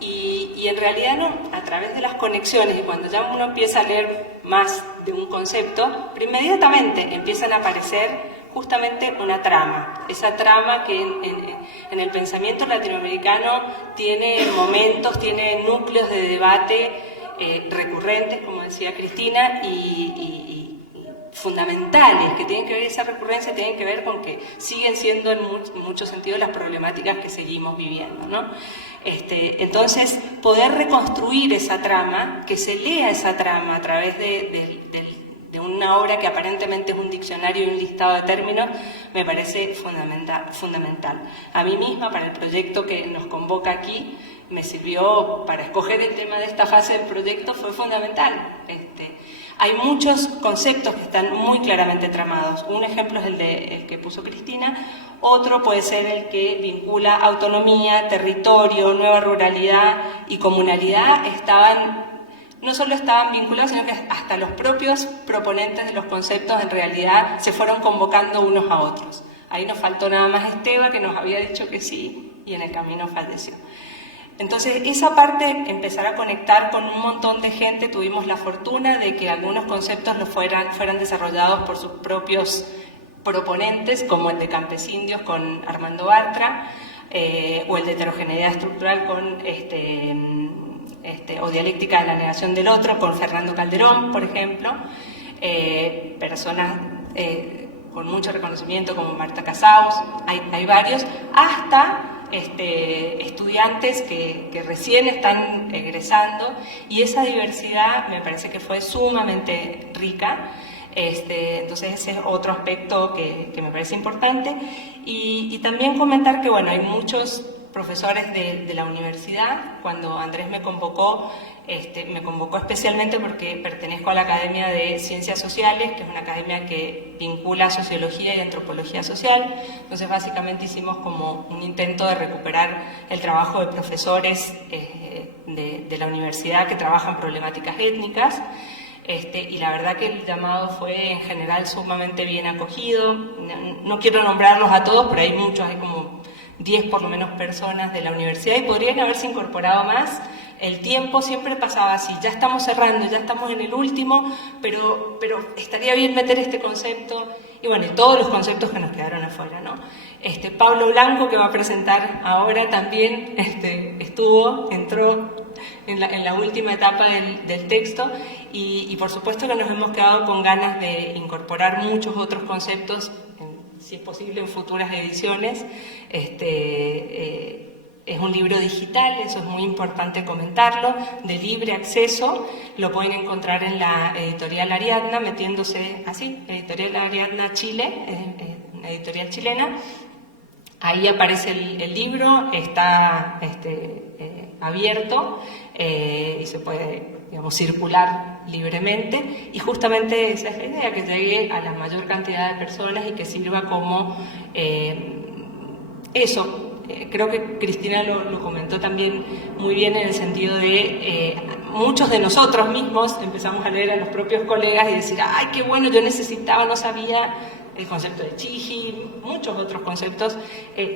Y en realidad no, a través de las conexiones, y cuando ya uno empieza a leer más de un concepto, pero inmediatamente empiezan a aparecer justamente una trama, esa trama que en el pensamiento latinoamericano tiene momentos, tiene núcleos de debate recurrentes, como decía Cristina, y fundamentales, que tienen que ver, esa recurrencia tienen que ver con que siguen siendo en muchos sentidos las problemáticas que seguimos viviendo, ¿no? Entonces, poder reconstruir esa trama, que se lea esa trama a través de una obra que aparentemente es un diccionario y un listado de términos, me parece fundamental. A mí misma, para el proyecto que nos convoca aquí, me sirvió para escoger el tema de esta fase del proyecto, fue fundamental. Hay muchos conceptos que están muy claramente tramados. Un ejemplo es el que puso Cristina, otro puede ser el que vincula autonomía, territorio, nueva ruralidad y comunalidad. No solo estaban vinculados, sino que hasta los propios proponentes de los conceptos en realidad se fueron convocando unos a otros. Ahí nos faltó nada más Esteba, que nos había dicho que sí, y en el camino falleció. Entonces, esa parte empezará a conectar con un montón de gente. Tuvimos la fortuna de que algunos conceptos fueran desarrollados por sus propios proponentes, como el de Campesindios con Armando Bartra, o el de heterogeneidad estructural con o dialéctica de la negación del otro, con Fernando Calderón, por ejemplo, personas con mucho reconocimiento como Marta Casaus, hay varios, hasta estudiantes que recién están egresando, y esa diversidad me parece que fue sumamente rica. Entonces ese es otro aspecto que me parece importante, y también comentar que bueno, hay muchos profesores de la universidad. Cuando Andrés me convocó especialmente porque pertenezco a la Academia de Ciencias Sociales, que es una academia que vincula sociología y antropología social. Entonces básicamente hicimos como un intento de recuperar el trabajo de profesores de la universidad que trabajan problemáticas étnicas. Y la verdad que el llamado fue en general sumamente bien acogido. No quiero nombrarlos a todos, pero hay muchos, hay como 10 por lo menos personas de la universidad, y podrían haberse incorporado más. El tiempo siempre pasaba así, ya estamos cerrando, ya estamos en el último, pero estaría bien meter este concepto, y bueno, y todos los conceptos que nos quedaron afuera, ¿no? Pablo Blanco, que va a presentar ahora, también entró en la última etapa del texto, y por supuesto que nos hemos quedado con ganas de incorporar muchos otros conceptos, si es posible en futuras ediciones. Es un libro digital, eso es muy importante comentarlo, de libre acceso. Lo pueden encontrar en la editorial Ariadna, metiéndose así, editorial Ariadna Chile, una editorial chilena. Ahí aparece el libro, está abierto y se puede, digamos, circular libremente, y justamente esa es la idea, que llegue a la mayor cantidad de personas y que sirva como eso. Creo que Cristina lo comentó también muy bien, en el sentido de muchos de nosotros mismos empezamos a leer a los propios colegas y decir, ¡ay, qué bueno! Yo necesitaba, no sabía el concepto de Chiji, muchos otros conceptos,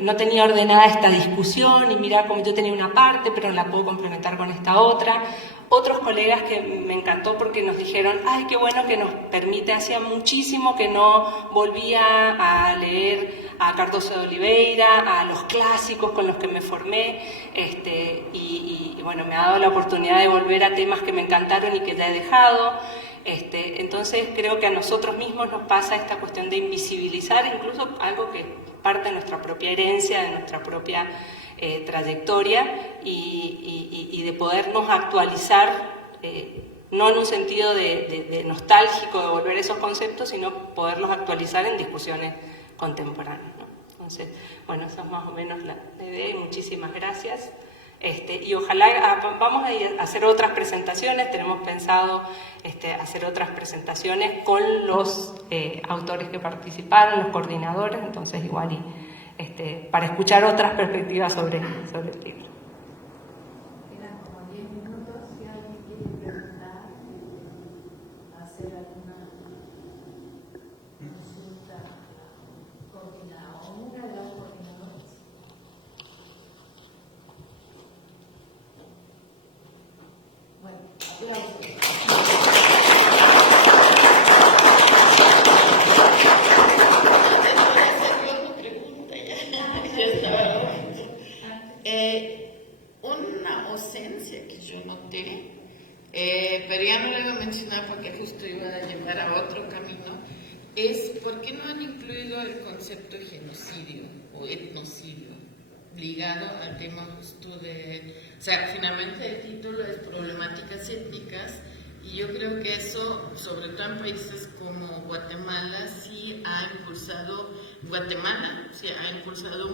no tenía ordenada esta discusión, y mira como yo tenía una parte, pero la puedo complementar con esta otra. Otros colegas que me encantó porque nos dijeron, ¡ay, qué bueno que nos permite! Hacía muchísimo que no volvía a leer a Cardoso de Oliveira, a los clásicos con los que me formé, y bueno, me ha dado la oportunidad de volver a temas que me encantaron y que ya he dejado. Entonces creo que a nosotros mismos nos pasa esta cuestión de invisibilizar incluso algo que parte de nuestra propia herencia, de nuestra propia trayectoria, y de podernos actualizar, no en un sentido de nostálgico de volver a esos conceptos, sino poderlos actualizar en discusiones contemporáneas, ¿no? Entonces, bueno, esa es más o menos la idea. Muchísimas gracias. Y ojalá vamos a hacer otras presentaciones. Tenemos pensado hacer otras presentaciones con los autores que participaron, los coordinadores, entonces igual para escuchar otras perspectivas sobre el libro. Quedan como 10 minutos. Si alguien quiere preguntar, hacer alguna consulta coordinada o una de los coordinadores. Bueno, aplausos. Ya estaba. Una ausencia que yo noté, pero ya no le iba a mencionar porque justo iba a llevar a otro camino, es por qué no han incluido el concepto de genocidio o etnocidio ligado al tema justo de, o sea, finalmente el título es problemáticas étnicas, y yo creo que eso, sobre todo en países como Guatemala, sí ha impulsado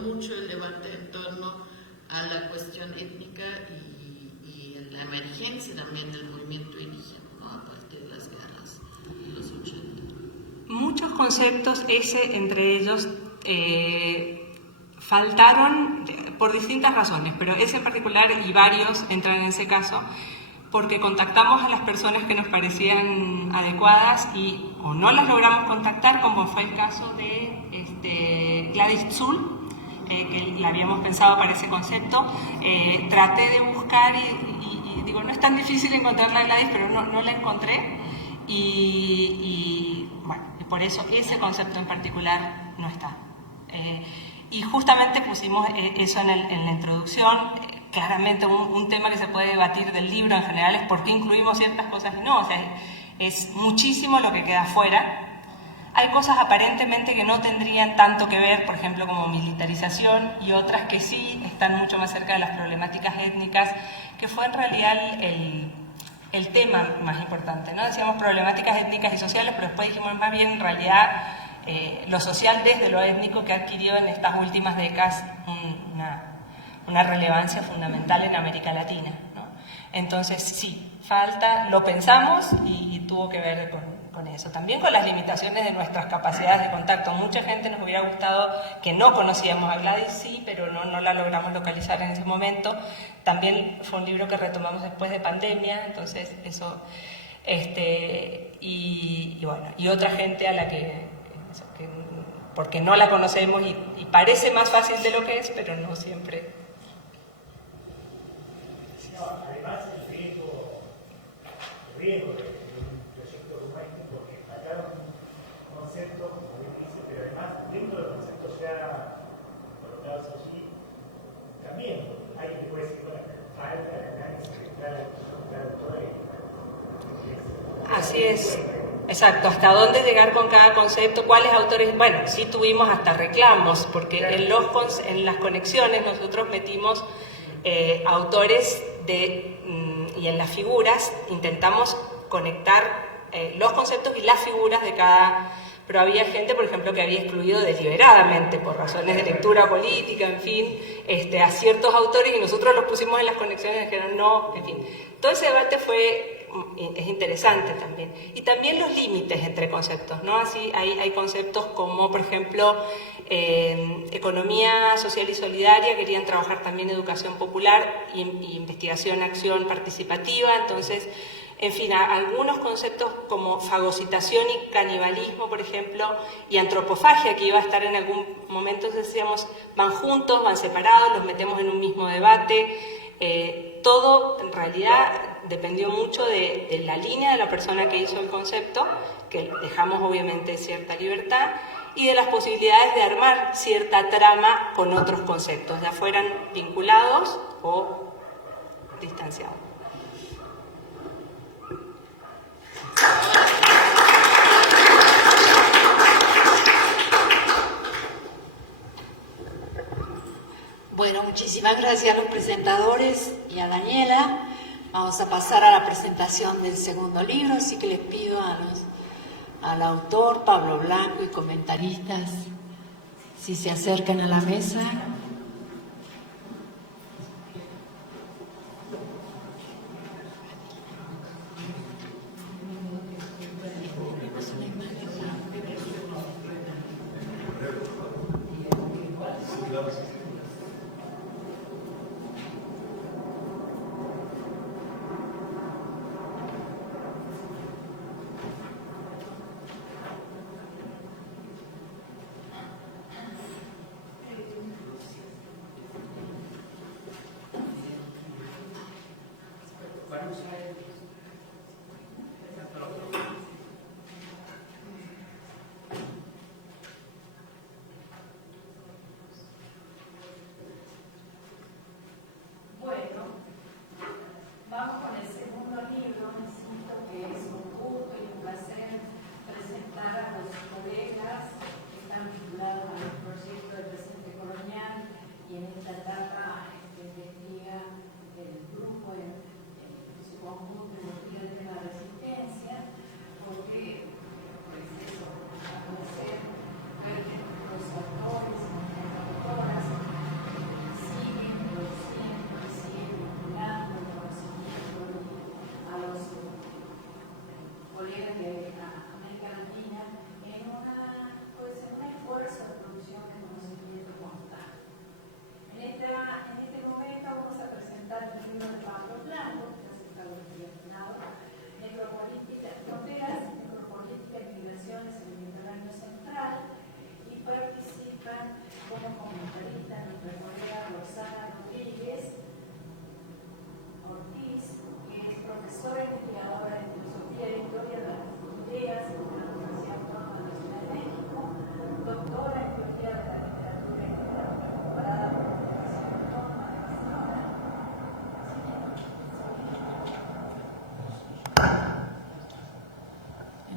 mucho el debate en torno a la cuestión étnica y la emergencia también del movimiento indígena, ¿no? A partir de las guerras de los 80. Muchos conceptos, entre ellos, faltaron por distintas razones, pero ese en particular y varios entran en ese caso, porque contactamos a las personas que nos parecían adecuadas y o no las logramos contactar, como fue el caso de Gladys Zul, que la habíamos pensado para ese concepto. Traté de buscar y digo, no es tan difícil encontrarla a Gladys, pero no la encontré, y por eso ese concepto en particular no está. Y justamente pusimos eso en la introducción. Claramente un tema que se puede debatir del libro en general es por qué incluimos ciertas cosas y no, o sea, es muchísimo lo que queda fuera. Hay cosas aparentemente que no tendrían tanto que ver, por ejemplo, como militarización, y otras que sí están mucho más cerca de las problemáticas étnicas, que fue en realidad el tema más importante, ¿no? Decíamos problemáticas étnicas y sociales, pero después dijimos más bien en realidad lo social desde lo étnico, que ha adquirido en estas últimas décadas una relevancia fundamental en América Latina, ¿no? Entonces sí, falta, lo pensamos y tuvo que ver con eso. También con las limitaciones de nuestras capacidades de contacto. Mucha gente nos hubiera gustado, que no conocíamos a Gladys, sí, pero no la logramos localizar en ese momento. También fue un libro que retomamos después de pandemia, entonces eso, y otra gente a la que porque no la conocemos y parece más fácil de lo que es, pero no siempre. Además, el riesgo de un proyecto como este, porque faltaron conceptos, como bien dice, pero además, dentro de los conceptos ya colocados allí, también alguien puede decir, bueno, falta el análisis de cada autor. Así es. Exacto, hasta dónde llegar con cada concepto, cuáles autores. Bueno, sí tuvimos hasta reclamos, porque en las conexiones nosotros metimos autores y en las figuras intentamos conectar los conceptos y las figuras de cada. Pero había gente, por ejemplo, que había excluido deliberadamente por razones de lectura política, en fin, a ciertos autores, y nosotros los pusimos en las conexiones y dijeron no, en fin. Todo ese debate es interesante también. Y también los límites entre conceptos, ¿no? Así hay conceptos como, por ejemplo, economía social y solidaria, querían trabajar también educación popular y investigación, acción participativa. Entonces, en fin, algunos conceptos como fagocitación y canibalismo, por ejemplo, y antropofagia, que iba a estar en algún momento, decíamos, van juntos, van separados, los metemos en un mismo debate. Todo, en realidad, dependió mucho de la línea de la persona que hizo el concepto, que dejamos obviamente cierta libertad, y de las posibilidades de armar cierta trama con otros conceptos, ya fueran vinculados o distanciados. Bueno, muchísimas gracias a los presentadores y a Daniela. Vamos a pasar a la presentación del segundo libro, así que les pido al autor, Pablo Blanco, y comentaristas, si se acercan a la mesa.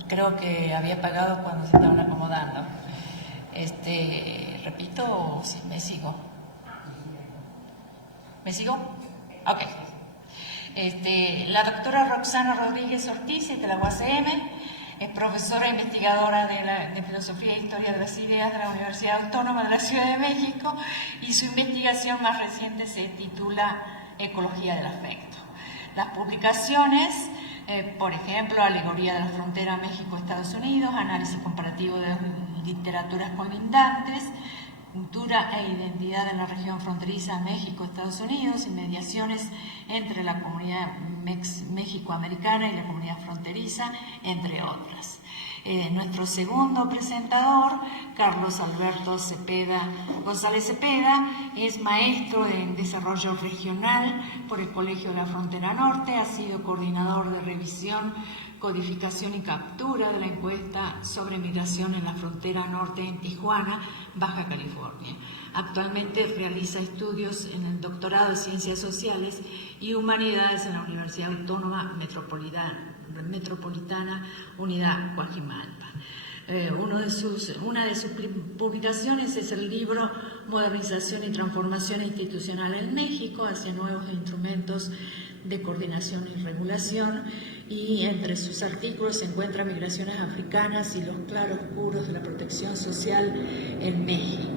creo que había pagado cuando se estaban acomodando. Repito, o si me sigo. ¿Me sigo? Ok. La doctora Roxana Rodríguez Ortiz, de la UACM, es profesora e investigadora de Filosofía e Historia de las Ideas de la Universidad Autónoma de la Ciudad de México, y su investigación más reciente se titula Ecología del Afecto. Las publicaciones, por ejemplo, Alegoría de la Frontera México-Estados Unidos, Análisis comparativo de literaturas colindantes, Cultura e identidad en la región fronteriza México-Estados Unidos y mediaciones entre la comunidad mexicoamericana y la comunidad fronteriza, entre otras. Nuestro segundo presentador, Carlos Alberto González Cepeda, es maestro en desarrollo regional por el Colegio de la Frontera Norte, ha sido coordinador de revisión, codificación y captura de la encuesta sobre migración en la frontera norte en Tijuana, Baja California. Actualmente realiza estudios en el doctorado de Ciencias Sociales y Humanidades en la Universidad Autónoma Metropolitana Unidad Coajimalpa. Una de sus publicaciones es el libro Modernización y Transformación Institucional en México hacia nuevos instrumentos de coordinación y regulación, y entre sus artículos se encuentran Migraciones africanas y los claroscuros de la protección social en México.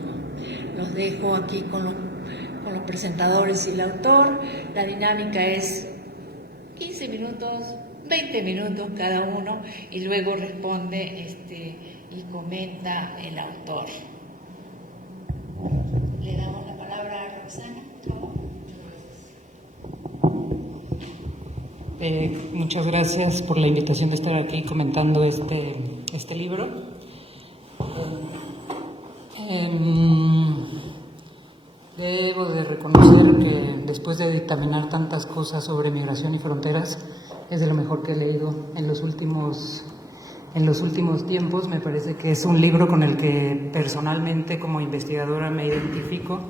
Los dejo aquí con los presentadores y el autor. La dinámica es 15 minutos, 20 minutos cada uno, y luego responde y comenta el autor. Le damos la palabra a Roxana, por favor. Muchas gracias por la invitación de estar aquí comentando este libro. Debo de reconocer que después de dictaminar tantas cosas sobre migración y fronteras, es de lo mejor que he leído en los últimos tiempos. Me parece que es un libro con el que personalmente como investigadora me identifico,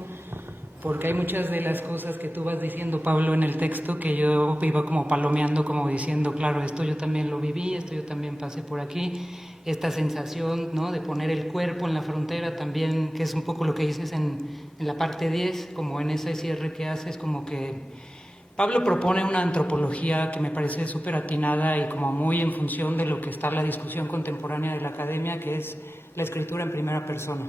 porque hay muchas de las cosas que tú vas diciendo, Pablo, en el texto, que yo iba como palomeando, como diciendo, claro, esto yo también lo viví, esto yo también pasé por aquí, esta sensación, ¿no?, de poner el cuerpo en la frontera también, que es un poco lo que dices en la parte 10, como en ese cierre que haces, como que Pablo propone una antropología que me parece súper atinada y como muy en función de lo que está la discusión contemporánea de la academia, que es la escritura en primera persona.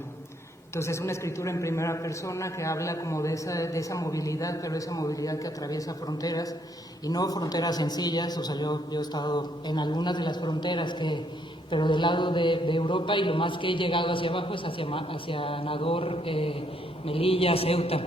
Entonces, una escritura en primera persona que habla como de esa movilidad, pero esa movilidad que atraviesa fronteras, y no fronteras sencillas. O sea, yo he estado en algunas de las fronteras, pero del lado de Europa, y lo más que he llegado hacia abajo es hacia Nador, Melilla, Ceuta.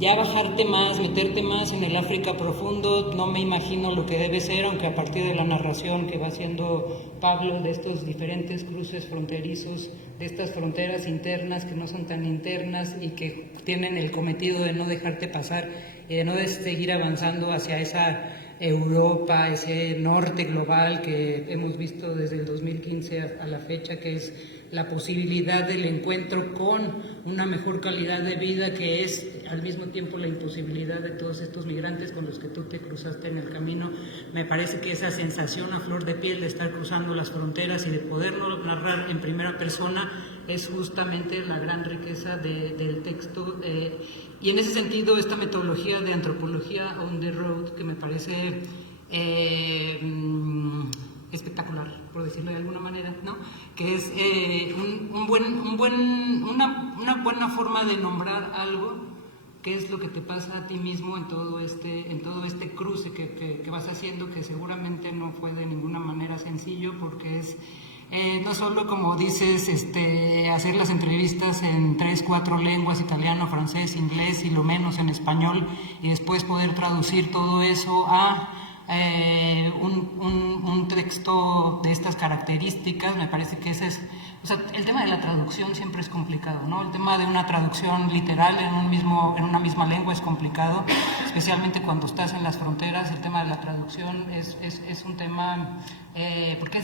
Ya bajarte más, meterte más en el África profundo, no me imagino lo que debe ser, aunque a partir de la narración que va haciendo Pablo de estos diferentes cruces fronterizos, de estas fronteras internas que no son tan internas y que tienen el cometido de no dejarte pasar y de no seguir avanzando hacia esa Europa, ese norte global que hemos visto desde el 2015 a la fecha, que es la posibilidad del encuentro con una mejor calidad de vida, que es al mismo tiempo la imposibilidad de todos estos migrantes con los que tú te cruzaste en el camino. Me parece que esa sensación a flor de piel de estar cruzando las fronteras y de poderlo narrar en primera persona es justamente la gran riqueza del texto, y en ese sentido esta metodología de antropología on the road, que me parece espectacular, por decirlo de alguna manera, ¿no?, que es una buena forma de nombrar algo, que es lo que te pasa a ti mismo en todo este cruce que vas haciendo, que seguramente no fue de ninguna manera sencillo, porque es no solo, como dices, hacer las entrevistas en 3, 4 lenguas, italiano, francés, inglés y lo menos en español, y después poder traducir todo eso a un texto de estas características. Me parece que ese es, o sea, el tema de la traducción siempre es complicado, ¿no? El tema de una traducción literal en una misma lengua es complicado, especialmente cuando estás en las fronteras. El tema de la traducción es un tema porque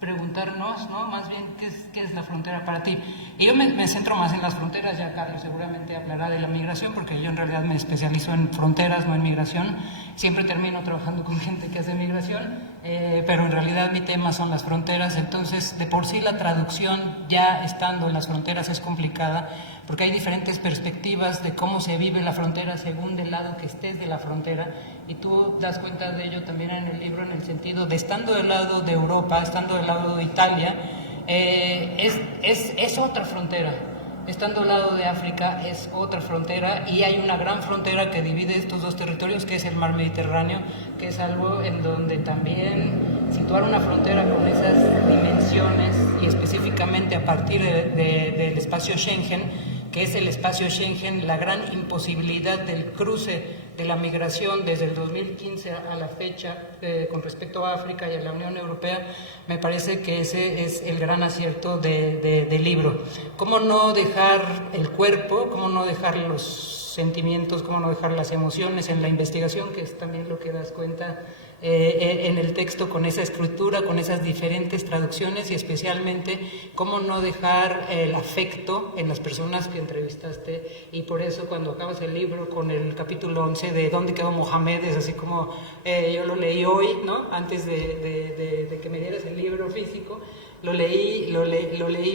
preguntarnos, ¿no? Más bien, ¿qué es la frontera para ti? Y yo me centro más en las fronteras, ya Carlos seguramente hablará de la migración, porque yo en realidad me especializo en fronteras, no en migración. Siempre termino trabajando con gente que hace migración, pero en realidad mi tema son las fronteras. Entonces, de por sí la traducción, ya estando en las fronteras, es complicada, porque hay diferentes perspectivas de cómo se vive la frontera según del lado que estés de la frontera, y tú das cuenta de ello también en el libro, en el sentido de estando del lado de Europa, estando del lado de Italia, es otra frontera. Estando al lado de África es otra frontera, y hay una gran frontera que divide estos dos territorios, que es el mar Mediterráneo, que es algo en donde también situar una frontera con esas dimensiones, y específicamente a partir del espacio Schengen, que es el espacio Schengen, la gran imposibilidad del cruce de la migración desde el 2015 a la fecha con respecto a África y a la Unión Europea, me parece que ese es el gran acierto del libro. ¿Cómo no dejar el cuerpo, cómo no dejar los sentimientos, cómo no dejar las emociones en la investigación, que es también lo que das cuenta en el texto, con esa escritura, con esas diferentes traducciones, y especialmente cómo no dejar el afecto en las personas que entrevistaste? Y por eso cuando acabas el libro con el capítulo 11 de ¿Dónde quedó Mohamed? Es así como yo lo leí hoy, ¿no? Antes de que me dieras el libro físico, lo leí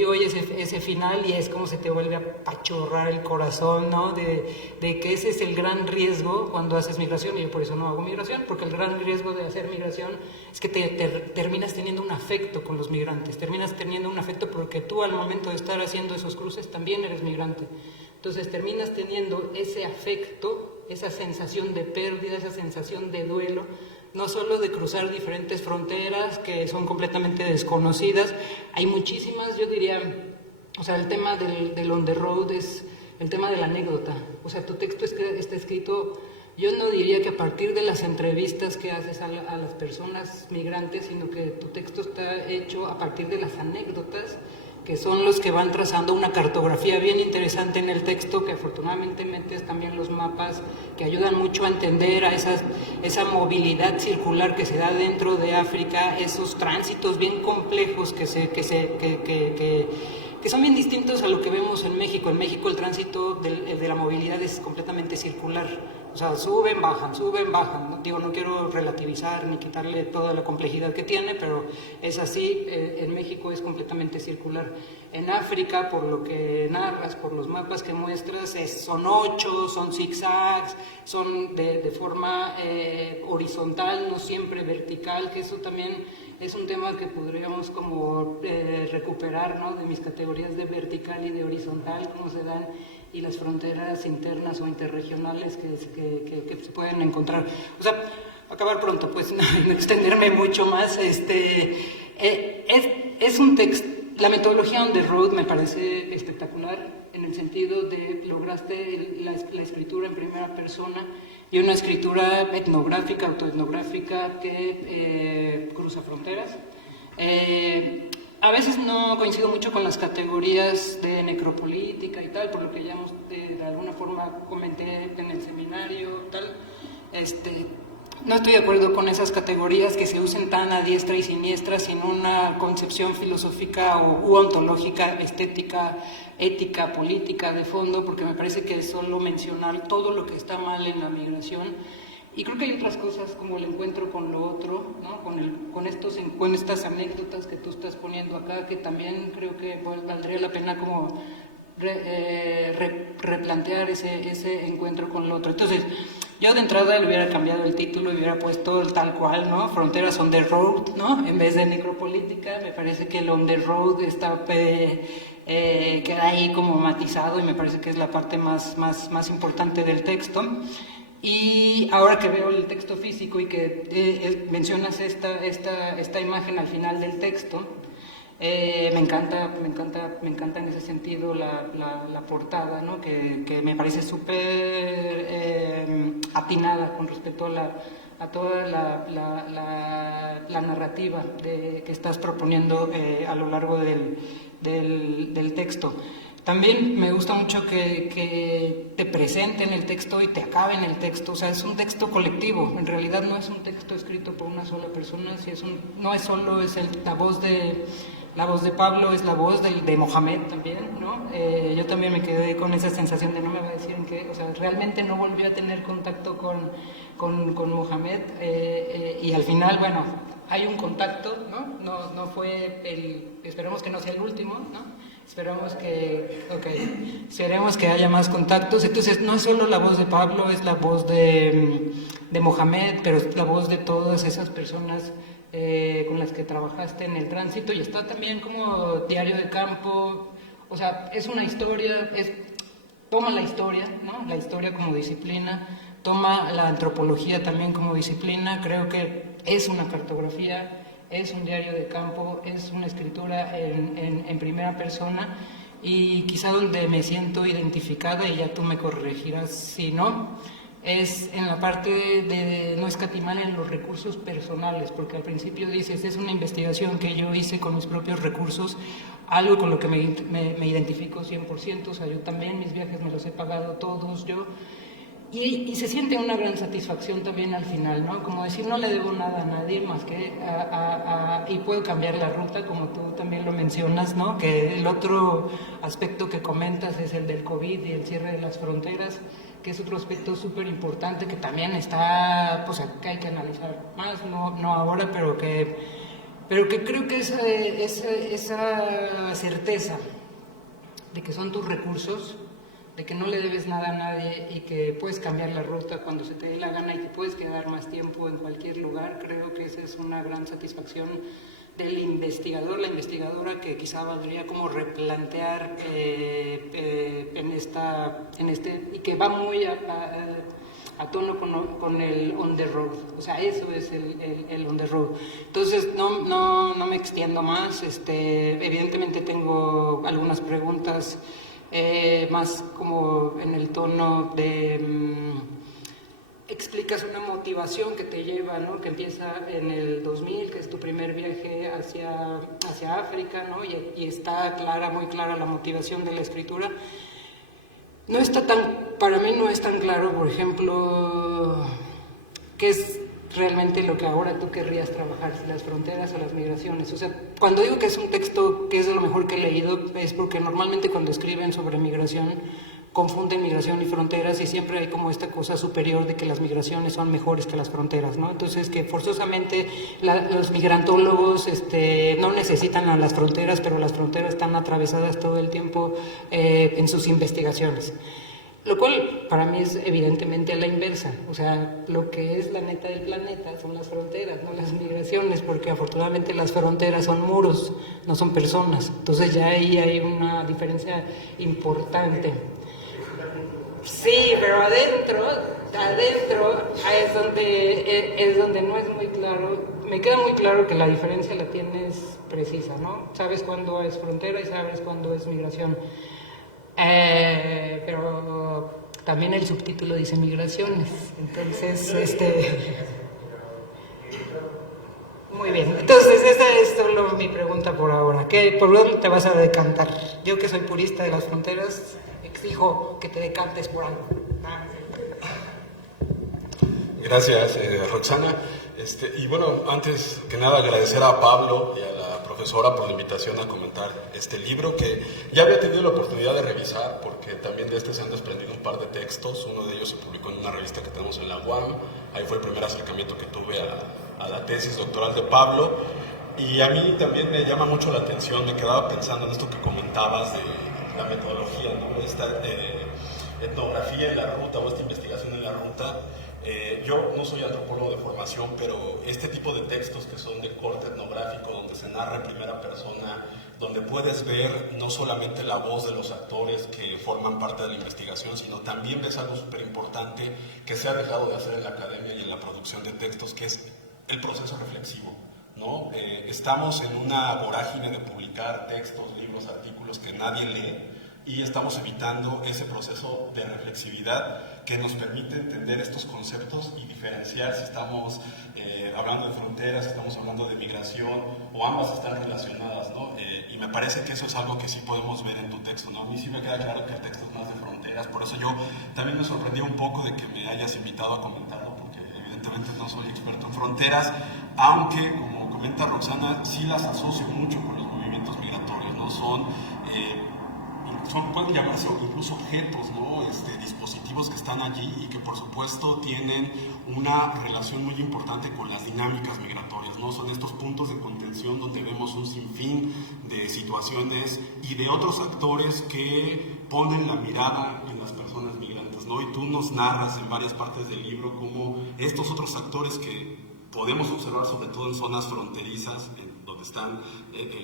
hoy ese final, y es como se te vuelve a apachurrar el corazón, ¿no? De que ese es el gran riesgo cuando haces migración, y yo por eso no hago migración, porque el gran riesgo de hacer migración es que terminas teniendo un afecto con los migrantes, terminas teniendo un afecto porque tú al momento de estar haciendo esos cruces también eres migrante. Entonces terminas teniendo ese afecto, esa sensación de pérdida, esa sensación de duelo, no solo de cruzar diferentes fronteras que son completamente desconocidas. Hay muchísimas, yo diría, o sea, el tema del on the road es el tema de la anécdota. O sea, tu texto está escrito, yo no diría que a partir de las entrevistas que haces a las personas migrantes, sino que tu texto está hecho a partir de las anécdotas, que son los que van trazando una cartografía bien interesante en el texto, que afortunadamente metes también los mapas que ayudan mucho a entender a esa movilidad circular que se da dentro de África, esos tránsitos bien complejos que son bien distintos a lo que vemos en México. En México el tránsito de la movilidad es completamente circular. O sea, suben, bajan. No quiero relativizar ni quitarle toda la complejidad que tiene, pero es así. En México es completamente circular. En África, por lo que narras, por los mapas que muestras, son 8, son zigzags, son de forma horizontal, no siempre vertical, que eso también es un tema que podríamos como recuperar, ¿no? De mis categorías de vertical y de horizontal, cómo se dan, y las fronteras internas o interregionales que se pueden encontrar. O sea, acabar pronto, pues no extenderme mucho más. Es un texto, la metodología on the road me parece espectacular, en el sentido de lograste la escritura en primera persona y una escritura etnográfica, autoetnográfica que cruza fronteras. A veces no coincido mucho con las categorías de necropolítica y tal, por lo que ya de alguna forma comenté en el seminario, tal. No estoy de acuerdo con esas categorías que se usen tan a diestra y siniestra sin una concepción filosófica u ontológica, estética, ética, política de fondo, porque me parece que es solo mencionar todo lo que está mal en la migración. Y creo que hay otras cosas como el encuentro con lo otro, ¿no? con estas anécdotas que tú estás poniendo acá, que también creo que valdría la pena como replantear ese encuentro con lo otro. Entonces, yo de entrada le hubiera cambiado el título y hubiera puesto el tal cual, ¿no? Fronteras on the road, ¿no? En vez de necropolítica. Me parece que el on the road queda ahí como matizado, y me parece que es la parte más importante del texto. Y ahora que veo el texto físico y que mencionas esta imagen al final del texto, me encanta en ese sentido la portada, ¿no? que me parece súper atinada con respecto a toda la narrativa que estás proponiendo a lo largo del texto. También me gusta mucho que te presenten el texto y te acaben el texto, o sea, es un texto colectivo, en realidad no es un texto escrito por una sola persona, no es solo la voz de Pablo, es la voz de Mohamed también, ¿no? Yo también me quedé con esa sensación de no me va a decir en qué, o sea, realmente no volví a tener contacto con Mohamed, y al final, bueno, hay un contacto, ¿no? No fue esperemos que no sea el último, ¿no? Esperemos que haya más contactos. Entonces, no es solo la voz de Pablo, es la voz de Mohamed, pero es la voz de todas esas personas con las que trabajaste en el tránsito. Y está también como diario de campo, o sea, es una historia, toma la historia, ¿no? La historia como disciplina, toma la antropología también como disciplina. Creo que es una cartografía, es un diario de campo, es una escritura en primera persona, y quizá donde me siento identificada, y ya tú me corregirás si no, es en la parte de no escatimar en los recursos personales, porque al principio dices, es una investigación que yo hice con mis propios recursos, algo con lo que me identifico 100%, o sea, yo también mis viajes me los he pagado todos yo. Y se siente una gran satisfacción también al final, ¿no? Como decir, no le debo nada a nadie más que y puedo cambiar la ruta, como tú también lo mencionas, ¿no? Que el otro aspecto que comentas es el del COVID y el cierre de las fronteras, que es otro aspecto súper importante que también está, pues que hay que analizar más, no ahora, pero que creo que esa certeza de que son tus recursos, de que no le debes nada a nadie y que puedes cambiar la ruta cuando se te dé la gana y que puedes quedar más tiempo en cualquier lugar, creo que esa es una gran satisfacción del investigador, la investigadora, que quizá valdría como replantear y que va muy a tono con el on the road, o sea, eso es el on the road. Entonces, no me extiendo más, evidentemente tengo algunas preguntas más como en el tono de explicas una motivación que te lleva, ¿no? Que empieza en el 2000, que es tu primer viaje hacia África, ¿no? Y está muy clara la motivación de la escritura. Para mí no es tan claro, por ejemplo, qué es realmente lo que ahora tú querrías trabajar, si las fronteras o las migraciones. O sea, cuando digo que es un texto que es de lo mejor que he leído, es porque normalmente cuando escriben sobre migración confunden migración y fronteras, y siempre hay como esta cosa superior de que las migraciones son mejores que las fronteras, ¿no? Entonces, que forzosamente los migrantólogos no necesitan a las fronteras, pero las fronteras están atravesadas todo el tiempo en sus investigaciones. Lo cual para mí es evidentemente a la inversa, o sea, lo que es la neta del planeta son las fronteras, no las migraciones, porque afortunadamente las fronteras son muros, no son personas, entonces ya ahí hay una diferencia importante. Sí, pero adentro es donde no es muy claro, me queda muy claro que la diferencia la tienes precisa, ¿no? Sabes cuándo es frontera y sabes cuándo es migración. Pero también el subtítulo dice migraciones, entonces muy bien, entonces esa es solo mi pregunta por ahora. ¿Por dónde te vas a decantar? Yo, que soy purista de las fronteras, exijo que te decantes por algo. Gracias, Roxana. Y bueno, antes que nada agradecer a Pablo y a la profesora por la invitación a comentar este libro, que ya había tenido la oportunidad de revisar, porque también de se han desprendido un par de textos. Uno de ellos se publicó en una revista que tenemos en la UAM. Ahí fue el primer acercamiento que tuve a la tesis doctoral de Pablo, y a mí también me llama mucho la atención. Me quedaba pensando en esto que comentabas de la metodología, ¿no? Esta etnografía en la ruta, o esta investigación en la ruta. Yo no soy antropólogo de formación, pero este tipo de textos que son de corte etnográfico, donde se narra en primera persona, donde puedes ver no solamente la voz de los actores que forman parte de la investigación, sino también ves algo súper importante que se ha dejado de hacer en la academia y en la producción de textos, que es el proceso reflexivo, ¿no? Estamos en una vorágine de publicar textos, libros, artículos que nadie lee, y estamos evitando ese proceso de reflexividad que nos permite entender estos conceptos y diferenciar si estamos hablando de fronteras, si estamos hablando de migración, o ambas están relacionadas, ¿no? Y me parece que eso es algo que sí podemos ver en tu texto, ¿no? A mí sí me queda claro que el texto es más de fronteras, por eso yo también me sorprendí un poco de que me hayas invitado a comentarlo, porque evidentemente no soy experto en fronteras, aunque, como comenta Roxana, sí las asocio mucho con los movimientos migratorios, ¿no? Pueden llamarse incluso objetos, ¿no? Dispositivos que están allí y que por supuesto tienen una relación muy importante con las dinámicas migratorias, ¿no? Son estos puntos de contención donde vemos un sinfín de situaciones y de otros actores que ponen la mirada en las personas migrantes, ¿no? Y tú nos narras en varias partes del libro cómo estos otros actores que podemos observar sobre todo en zonas fronterizas, donde están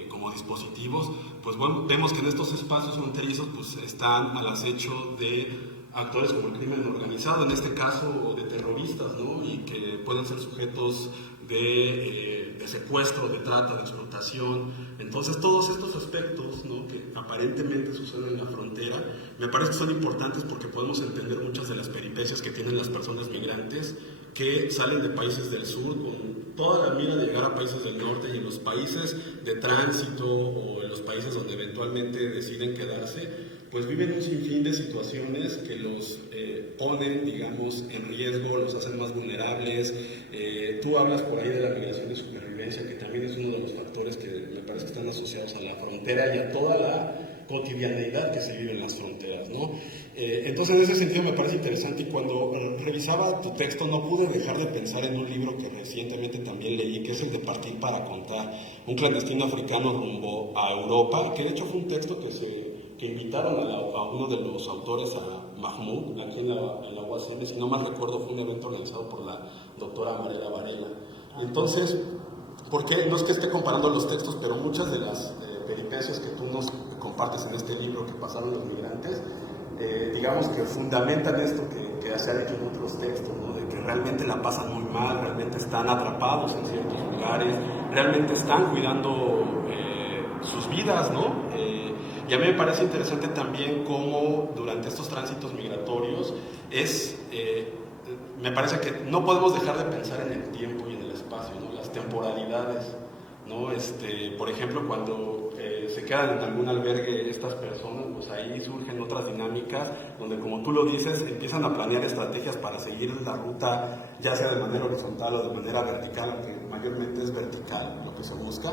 como dispositivos, pues bueno, vemos que en estos espacios fronterizos pues están al acecho de actores como el crimen organizado, en este caso, o de terroristas, ¿no? Y que pueden ser sujetos de secuestro, de trata, de explotación. Entonces, todos estos aspectos, ¿no?, que aparentemente suceden en la frontera, me parece que son importantes porque podemos entender muchas de las peripecias que tienen las personas migrantes que salen de países del sur con toda la mira de llegar a países del norte, y en los países de tránsito o en los países donde eventualmente deciden quedarse, pues viven un sinfín de situaciones que los ponen, digamos, en riesgo, los hacen más vulnerables. Tú hablas por ahí de la migración de supervivencia, que también es uno de los factores que me parece que están asociados a la frontera y a toda la cotidianeidad que se vive en las fronteras, ¿no? Entonces, en ese sentido me parece interesante, y cuando revisaba tu texto no pude dejar de pensar en un libro que recientemente también leí, que es el de Partir para Contar, un clandestino africano rumbo a Europa, que de hecho fue un texto que invitaron a uno de los autores, a Mahmoud, aquí en la UACN, si no mal recuerdo, fue un evento organizado por la doctora Mariela Varela. Entonces, ¿por qué? No es que esté comparando los textos, pero muchas de las peripecias que tú nos compartes en este libro que pasaron los migrantes, digamos que fundamentan esto que se ha dicho en otros textos, ¿no? De que realmente la pasan muy mal, realmente están atrapados en ciertos lugares, realmente están cuidando sus vidas, ¿no? Y a mí me parece interesante también cómo durante estos tránsitos migratorios me parece que no podemos dejar de pensar en el tiempo y en el espacio, ¿no? Las temporalidades, ¿no? Por ejemplo, cuando se quedan en algún albergue estas personas, pues ahí surgen otras dinámicas donde, como tú lo dices, empiezan a planear estrategias para seguir la ruta, ya sea de manera horizontal o de manera vertical, aunque mayormente es vertical lo que se busca.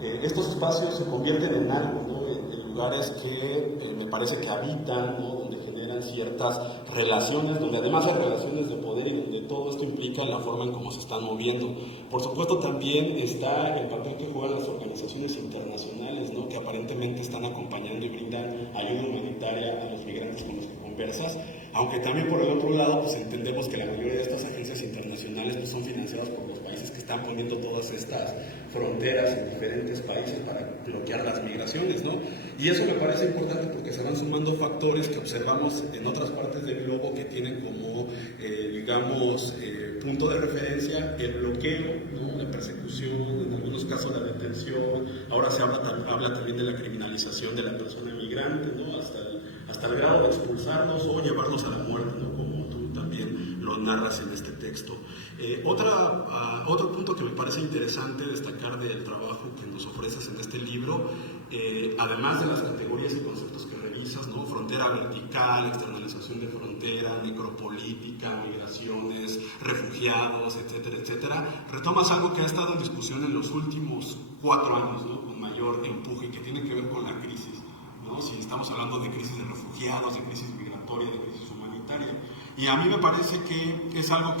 Estos espacios se convierten en algo, ¿no? En lugares que me parece que habitan, ¿no? Donde generan ciertas relaciones, donde además hay relaciones de poder y donde todo esto implica la forma en cómo se están moviendo. Por supuesto, también está el papel que juegan las organizaciones internacionales, ¿no? Que aparentemente están acompañando y brindan ayuda humanitaria a los migrantes con los que conversas, aunque también por el otro lado pues entendemos que la mayoría de estas agencias internacionales pues son financiadas por los países que están poniendo todas estas fronteras en diferentes países para bloquear las migraciones, ¿no? Y eso me parece importante porque se van sumando factores que observamos en otras partes del globo que tienen como, digamos, punto de referencia el bloqueo, ¿no? La persecución, en algunos casos la detención. Ahora se habla también de la criminalización de la persona migrante, ¿no? Hasta el grado de expulsarlos o llevarlos a la muerte, ¿no? Como tú también lo narras en este texto. Otro punto que me parece interesante destacar del trabajo que nos ofreces en este libro, además de las categorías y conceptos que revisas, ¿no? Frontera vertical, externalización de frontera, necropolítica, migraciones, refugiados, etcétera, etcétera, retomas algo que ha estado en discusión en los últimos 4 años, ¿no? Con mayor empuje, que tiene que ver con la crisis, ¿no? Si estamos hablando de crisis de refugiados, de crisis migratoria, de crisis humanitaria. Y a mí me parece que es algo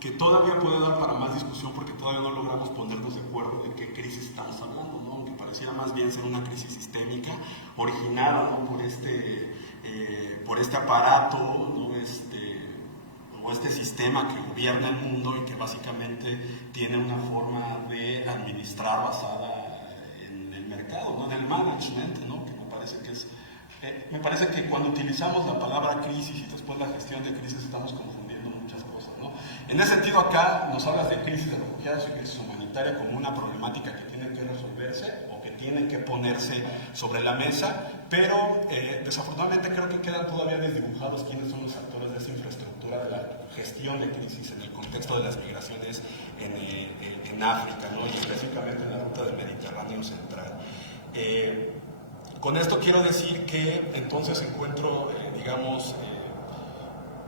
que todavía puede dar para más discusión, porque todavía no logramos ponernos de acuerdo de qué crisis estamos hablando, ¿no? Aunque pareciera más bien ser una crisis sistémica, originada, ¿no? por este aparato, ¿no? O este sistema que gobierna el mundo y que básicamente tiene una forma de administrar basada en el mercado, ¿no? Del management, ¿no? Que me parece que cuando utilizamos la palabra crisis y después la gestión de crisis estamos confundiendo muchas cosas, ¿no? ¿no? En ese sentido, acá nos hablas de crisis de refugiados y crisis humanitaria como una problemática que tiene que resolverse o que tiene que ponerse sobre la mesa, pero desafortunadamente creo que quedan todavía desdibujados quiénes son los actores de esa infraestructura de la gestión de crisis en el contexto de las migraciones en África, ¿no? Y específicamente en la ruta del Mediterráneo central. Con esto quiero decir que entonces encuentro, digamos,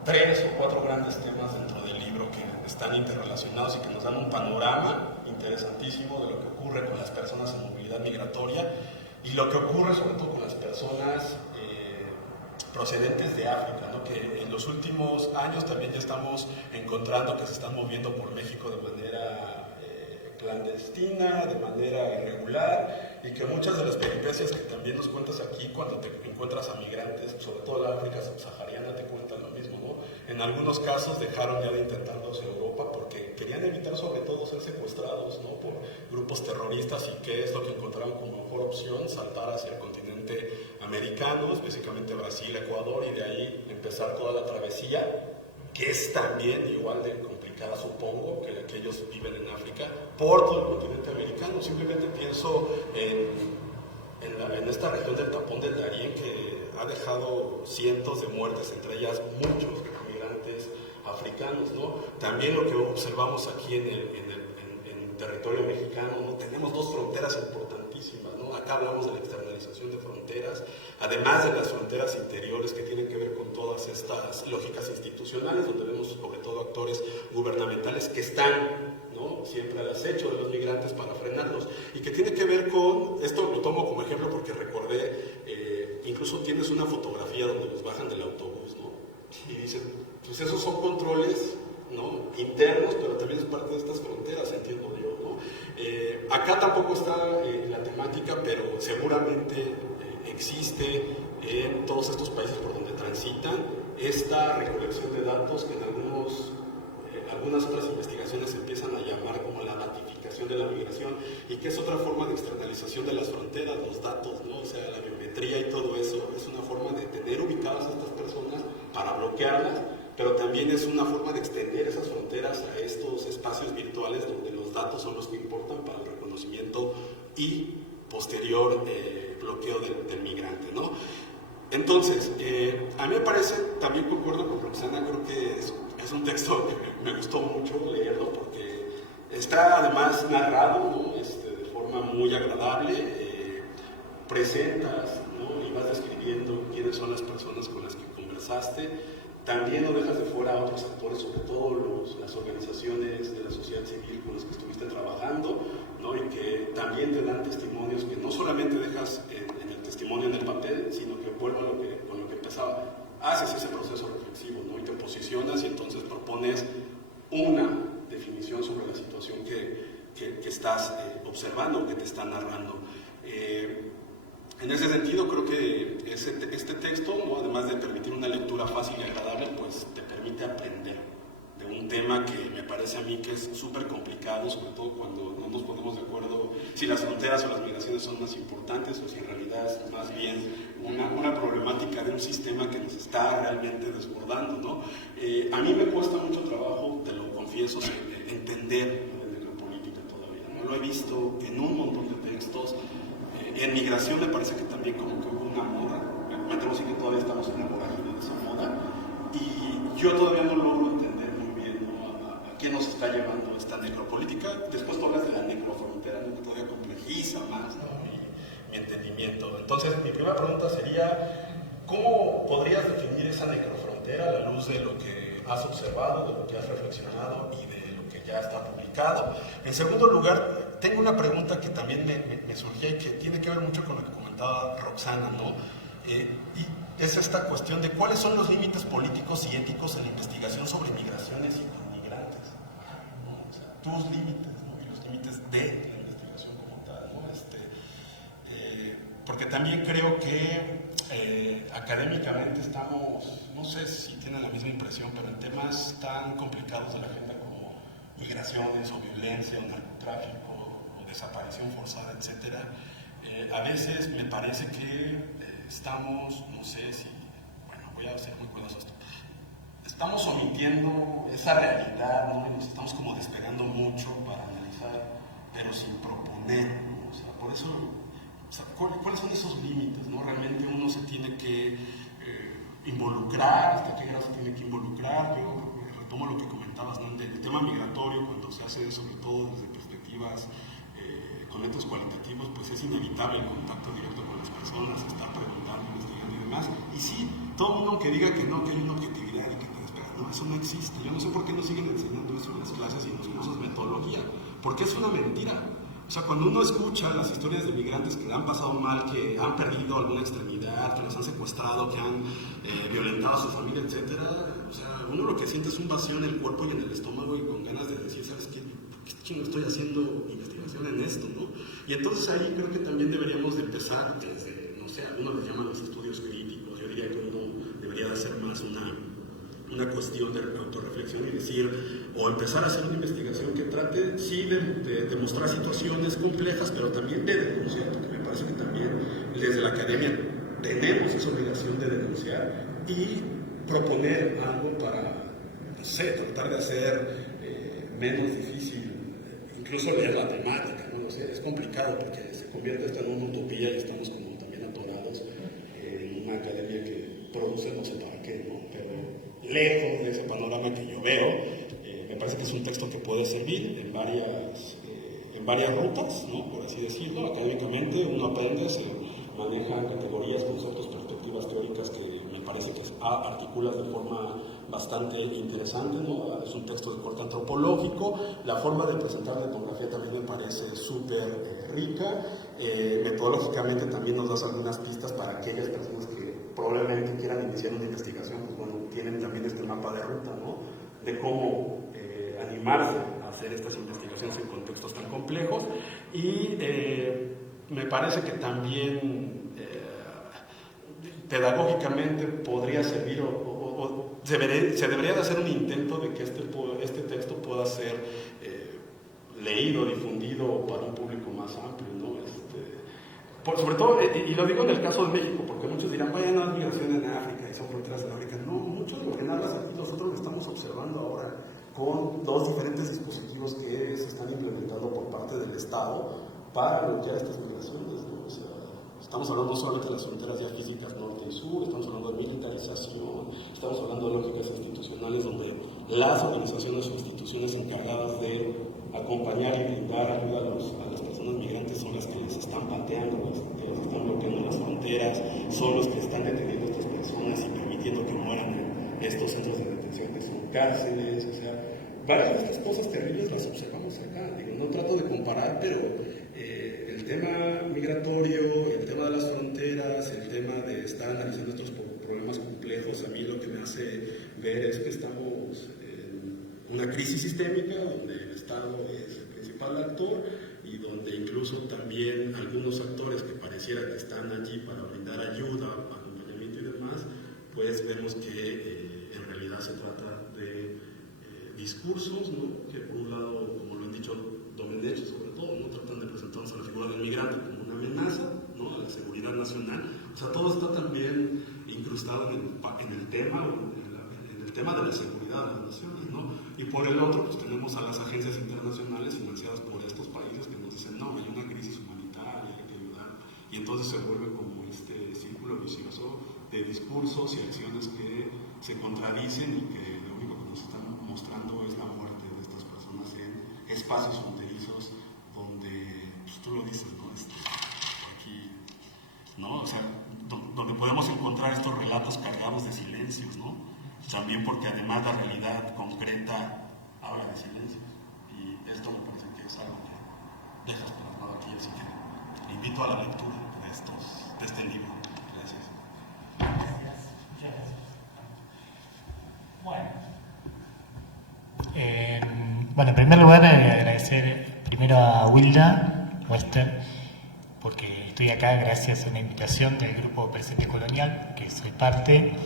3 o 4 grandes temas dentro del libro que están interrelacionados y que nos dan un panorama interesantísimo de lo que ocurre con las personas en movilidad migratoria y lo que ocurre sobre todo con las personas procedentes de África, ¿no? Que en los últimos años también ya estamos encontrando que se están moviendo por México de manera clandestina, de manera irregular, y que muchas de las peripecias que también nos cuentas aquí cuando te encuentras a migrantes, sobre todo de la África subsahariana, te cuentan lo mismo, ¿no? En algunos casos dejaron ya de intentarlos en Europa porque querían evitar sobre todo ser secuestrados, ¿no? Por grupos terroristas, y que es lo que encontraron como mejor opción, saltar hacia el continente americano, específicamente Brasil, Ecuador, y de ahí empezar toda la travesía, que es también igual de complicada, supongo, que la que ellos viven en África, por todo el continente americano. Simplemente pienso en esta región del Tapón del Darién, que ha dejado cientos de muertes, entre ellas muchos migrantes africanos, ¿no? También lo que observamos aquí en territorio mexicano, ¿no? Tenemos 2 fronteras importantísimas, ¿no? Acá hablamos de la externalización de fronteras, además de las fronteras interiores que tienen que ver con todas estas lógicas institucionales, donde vemos sobre todo actores gubernamentales que están, ¿no? Siempre al acecho de los migrantes para frenarlos, y que tiene que ver con, esto lo tomo como ejemplo porque recordé, incluso tienes una fotografía donde los bajan del autobús, ¿no? Y dicen, pues esos son controles, ¿no? Internos, pero también es parte de estas fronteras, entiendo yo, ¿no? Acá tampoco está la temática, pero seguramente existe en todos estos países por donde transitan esta recolección de datos que en algunas otras investigaciones empiezan a llamar como la ratificación de la migración, y que es otra forma de externalización de las fronteras, los datos, ¿no? O sea, la biometría y todo eso es una forma de tener ubicadas a estas personas para bloquearlas, pero también es una forma de extender esas fronteras a estos espacios virtuales donde los datos son los que importan para el reconocimiento y posterior bloqueo del migrante, ¿no? Entonces, a mí me parece, también concuerdo con Roxana, creo que es un texto que me gustó mucho leerlo porque está además narrado, ¿no? De forma muy agradable, presentas, ¿no? Y vas describiendo quiénes son las personas con las que conversaste. También no dejas de fuera a otros actores, sobre todo las organizaciones de la sociedad civil con las que estuviste trabajando, ¿no? Y que también te dan testimonios que no solamente dejas en el testimonio en el papel, sino que vuelvo con lo que empezaba. Haces ese proceso reflexivo, ¿no? Y te posicionas y entonces propones una definición sobre la situación que estás observando, que te está narrando. En ese sentido, creo que este texto, ¿no? Además de permitir una lectura fácil y agradable, pues te permite aprender de un tema que me parece a mí que es súper complicado, sobre todo cuando no nos ponemos de acuerdo si las fronteras o las migraciones son más importantes o si en realidad es más bien una problemática de un sistema que nos está realmente desbordando, ¿no? A mí me cuesta mucho trabajo, te lo confieso, entender la necropolítica todavía, ¿no? Lo he visto en un montón de textos. En migración me parece que también como que hubo una moda, me atrevo a decir que todavía estamos en la vorágine de esa moda, y yo todavía no logro entender muy bien, ¿no? a qué nos está llevando esta necropolítica. Después tú hablas de la necrofrontera, ¿no? Que todavía complejiza más, ¿no? mi entendimiento. Entonces mi primera pregunta sería, ¿cómo podrías definir esa necrofrontera a la luz de lo que has observado, de lo que has reflexionado y de lo que ya está publicado? En segundo lugar, tengo una pregunta que también me surgía y que tiene que ver mucho con lo que comentaba Roxana, ¿no? Y es esta cuestión de cuáles son los límites políticos y éticos en la investigación sobre migraciones y migrantes, ¿no? O sea, tus límites, ¿no? Y los límites de la investigación como tal, ¿no? Porque también creo que académicamente estamos, no sé si tienen la misma impresión, pero en temas tan complicados de la agenda como migraciones o violencia o narcotráfico, desaparición forzada, etcétera, a veces me parece que estamos, no sé si, bueno, voy a ser muy cuidadoso, estamos omitiendo esa realidad, ¿no? Y nos estamos como despegando mucho para analizar, pero sin proponer, ¿no? O sea, por eso, o sea, ¿cuáles son esos límites, ¿no? Realmente uno se tiene que involucrar, ¿hasta qué grado se tiene que involucrar? Yo retomo lo que comentabas, ¿no? El tema migratorio, cuando se hace sobre todo desde perspectivas con métodos cualitativos, pues es inevitable el contacto directo con las personas, estar preguntando, investigando y demás. Y sí, todo mundo que diga que no, que hay una objetividad y que te despegas, no, eso no existe. Yo no sé por qué no siguen enseñando eso en las clases y en los cursos de metodología, porque es una mentira. O sea, cuando uno escucha las historias de migrantes que le han pasado mal, que han perdido alguna extremidad, que los han secuestrado, que han violentado a su familia, etcétera, o sea, uno lo que siente es un vacío en el cuerpo y en el estómago y con ganas de decir, ¿sabes qué? ¿Qué no estoy haciendo investigación en esto, no? Y entonces ahí creo que también deberíamos de empezar desde, no sé, algunos les llaman los estudios críticos, yo diría que uno debería de hacer más una cuestión de autorreflexión y decir, o empezar a hacer una investigación que trate, sí, de mostrar situaciones complejas, pero también de denunciar, porque me parece que también desde la academia tenemos esa obligación de denunciar y proponer algo para, no sé, tratar de hacer menos difícil, incluso leer la temática, ¿no? No sé, es complicado porque se convierte esto en una utopía y estamos como también atorados en una academia que produce no sé para qué, ¿no? Pero lejos de ese panorama que yo veo, me parece que es un texto que puede servir en varias rutas, ¿no? Por así decirlo. Académicamente uno aprende, se manejan categorías, conceptos, perspectivas teóricas que me parece que articulas de forma bastante interesante, ¿no? Es un texto de corte antropológico, la forma de presentar la etnografía también me parece súper rica, metodológicamente también nos das algunas pistas para aquellas personas que probablemente quieran iniciar una investigación, pues bueno, tienen también este mapa de ruta, ¿no? De cómo animarse a hacer estas investigaciones en contextos tan complejos y me parece que también pedagógicamente podría servir se debería de hacer un intento de que este texto pueda ser leído, difundido para un público más amplio, ¿no? Sobre todo, y lo digo en el caso de México, porque muchos dirán, bueno, hay migración en África y son fronteras en África. No, mucho de lo que narras aquí nosotros lo estamos observando ahora con dos diferentes dispositivos que se están implementando por parte del Estado para bloquear estas migraciones, ¿no? O sea, estamos hablando no solamente de las fronteras ya físicas norte y sur, estamos hablando de militarización, estamos hablando de lógicas institucionales donde las organizaciones o instituciones encargadas de acompañar y brindar ayuda a las personas migrantes son las que les están pateando, les están bloqueando las fronteras, son los que están deteniendo a estas personas y permitiendo que mueran en estos centros de detención que son cárceles. O sea, varias de estas cosas terribles las observamos acá. Digo, no trato de comparar, pero el tema migratorio, el tema de las fronteras, el tema de estar analizando estos problemas complejos, a mí lo que me hace ver es que estamos en una crisis sistémica donde el Estado es el principal actor y donde incluso también algunos actores que pareciera que están allí para brindar ayuda, acompañamiento y demás, pues vemos que en realidad se trata de discursos, ¿no? Que por un lado, como lo han dicho Domenech sobre todo, ¿no? Tratan de presentarnos a la figura del migrante como una amenaza, ¿no? A la seguridad nacional. O sea, todo está también incrustado en el tema, en el tema de la seguridad de las naciones, ¿no? Y por el otro, pues tenemos a las agencias internacionales financiadas por estos países que nos dicen, no, hay una crisis humanitaria, hay que ayudar. Y entonces se vuelve como este círculo vicioso de discursos y acciones que se contradicen y que lo único que nos están mostrando es la muerte de estas personas en espacios fronterizos donde, pues tú lo dices, ¿no? Aquí, ¿no? O sea, donde podemos encontrar estos relatos cargados de silencios, ¿no? También porque además la realidad concreta habla de silencios. Y esto me parece que es algo que deja esperando aquí, así que invito a la lectura de este libro. Gracias. Gracias. Muchas gracias. Bueno, en primer lugar agradecer primero a Wilda Wester porque estoy acá gracias a una invitación del grupo Presente Colonial, que soy parte,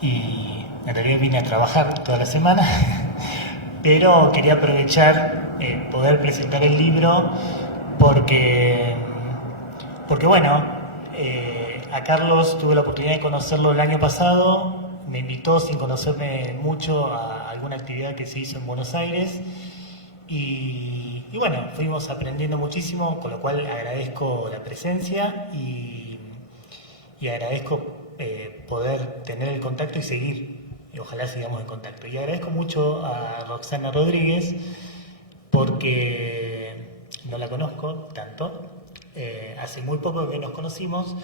y en realidad vine a trabajar toda la semana, pero quería aprovechar poder presentar el libro porque bueno, a Carlos tuve la oportunidad de conocerlo el año pasado, me invitó sin conocerme mucho a alguna actividad que se hizo en Buenos Aires y bueno, fuimos aprendiendo muchísimo, con lo cual agradezco la presencia y agradezco poder tener el contacto y seguir, y ojalá sigamos en contacto. Y agradezco mucho a Roxana Rodríguez porque no la conozco tanto, hace muy poco que nos conocimos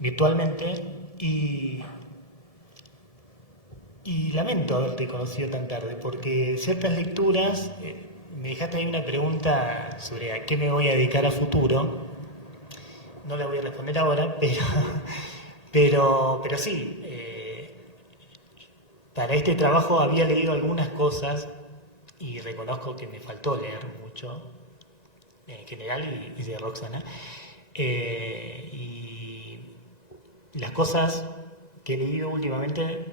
virtualmente y lamento haberte conocido tan tarde porque ciertas lecturas, me dejaste ahí una pregunta sobre a qué me voy a dedicar a futuro, no la voy a responder ahora, pero sí, para este trabajo había leído algunas cosas y reconozco que me faltó leer mucho, en general y de Roxana, y las cosas que he leído últimamente,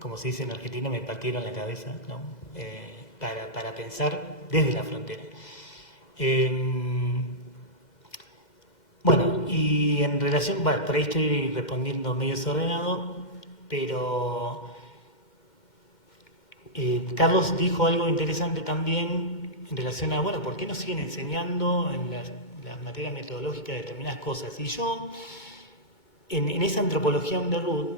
como se dice en Argentina, me partieron la cabeza, ¿no? Para pensar desde la frontera. Bueno, y en relación, bueno, por ahí estoy respondiendo medio desordenado, pero Carlos dijo algo interesante también en relación a, bueno, ¿por qué nos siguen enseñando en las materias metodológicas determinadas cosas? Y yo, en esa antropología on the road,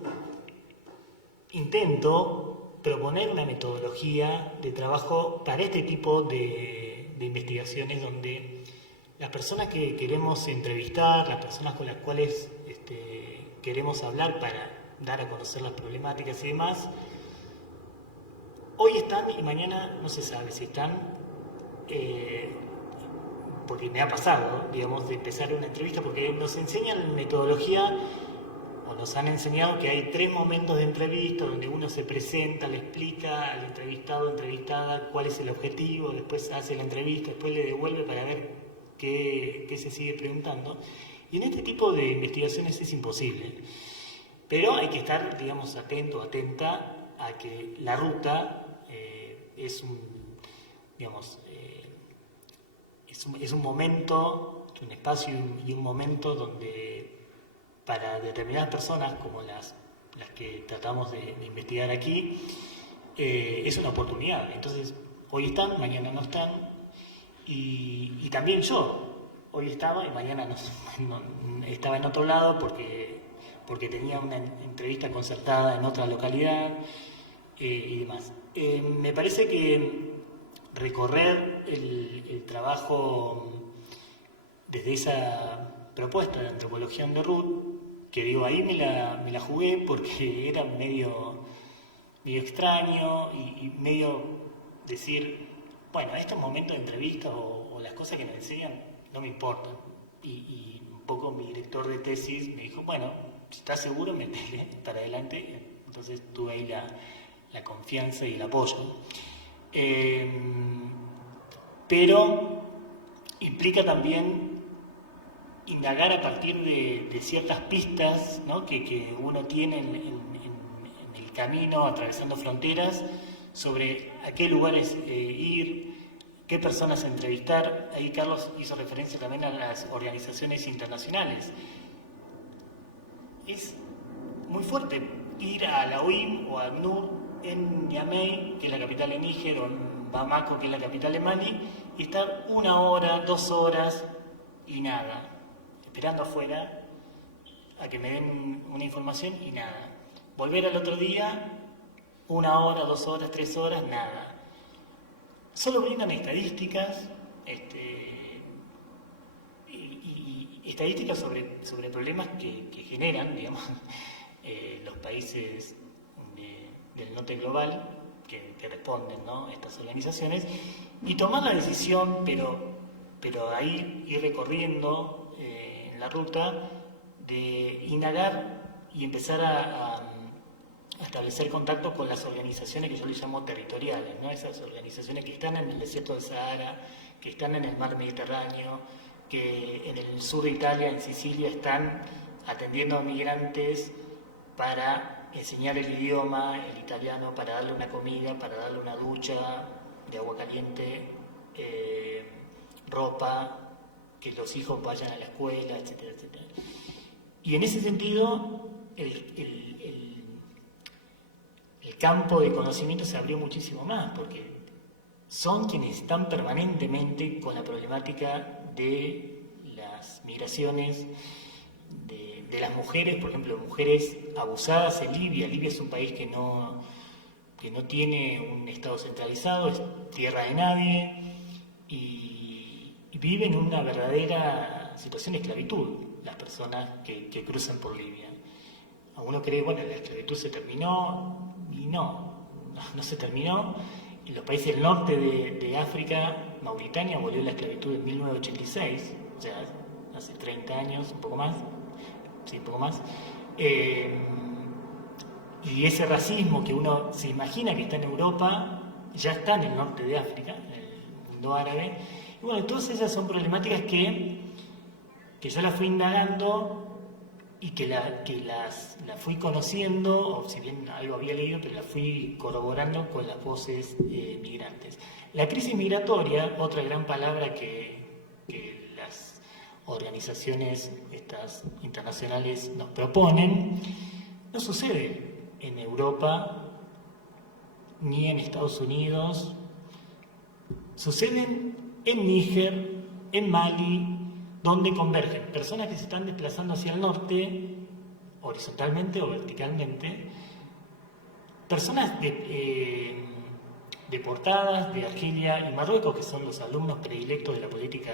intento proponer una metodología de trabajo para este tipo de investigaciones donde las personas que queremos entrevistar, las personas con las cuales queremos hablar para dar a conocer las problemáticas y demás, hoy están y mañana no se sabe si están, porque me ha pasado, digamos, de empezar una entrevista, porque nos enseñan metodología, o nos han enseñado que hay 3 momentos de entrevista donde uno se presenta, le explica al entrevistado o entrevistada cuál es el objetivo, después hace la entrevista, después le devuelve para ver qué se sigue preguntando. Y en este tipo de investigaciones es imposible. Pero hay que estar, digamos, atento, atenta a que la ruta es un momento, un espacio y un momento donde para determinadas personas, como las que tratamos de investigar aquí, es una oportunidad. Entonces, hoy están, mañana no están. Y también yo, hoy estaba y mañana no estaba en otro lado porque tenía una entrevista concertada en otra localidad y demás. Me parece que recorrer el trabajo desde esa propuesta de antropología on the road, que digo, ahí me la jugué porque era medio extraño y medio decir, bueno, estos momentos de entrevista o las cosas que me enseñan no me importan. Y un poco mi director de tesis me dijo, bueno, si estás seguro, métele para adelante. Entonces tuve ahí la confianza y el apoyo. Pero implica también indagar a partir de ciertas pistas, ¿no?, que uno tiene en el camino, atravesando fronteras, sobre a qué lugares ir, qué personas entrevistar. Ahí Carlos hizo referencia también a las organizaciones internacionales. Es muy fuerte ir a la OIM o a ACNUR en Niamey, que es la capital de Níger, o en Bamako, que es la capital de Mali, y estar 1 hora, 2 horas y nada, esperando afuera a que me den una información y nada. Volver al otro día, 1 hora, 2 horas, 3 horas, nada. Solo brindan estadísticas, y estadísticas sobre problemas que generan, digamos, los países del norte global que responden, ¿no?, estas organizaciones, y tomar la decisión, pero ahí ir recorriendo en la ruta de indagar y empezar a establecer contacto con las organizaciones que yo les llamo territoriales, ¿no? Esas organizaciones que están en el desierto del Sahara, que están en el mar Mediterráneo, que en el sur de Italia, en Sicilia, están atendiendo a migrantes para enseñar el idioma, el italiano, para darle una comida, para darle una ducha de agua caliente, ropa, que los hijos vayan a la escuela, etcétera, etcétera. Y en ese sentido, campo de conocimiento se abrió muchísimo más, porque son quienes están permanentemente con la problemática de las migraciones, de las mujeres, por ejemplo, mujeres abusadas en Libia. Libia es un país que no tiene un Estado centralizado, es tierra de nadie, y viven una verdadera situación de esclavitud las personas que cruzan por Libia. Uno cree, bueno, la esclavitud se terminó, y no se terminó. En los países del norte de África, Mauritania abolió la esclavitud en 1986, o sea, hace 30 años, un poco más. Y ese racismo que uno se imagina que está en Europa, ya está en el norte de África, en el mundo árabe. Y bueno, todas esas son problemáticas que yo las fui indagando y que las fui conociendo, o si bien algo había leído, pero las fui corroborando con las voces migrantes. La crisis migratoria, otra gran palabra que las organizaciones estas internacionales nos proponen, no sucede en Europa ni en Estados Unidos. Suceden en Níger, en Mali, donde convergen personas que se están desplazando hacia el norte, horizontalmente o verticalmente, personas deportadas de Argelia y Marruecos, que son los alumnos predilectos de la política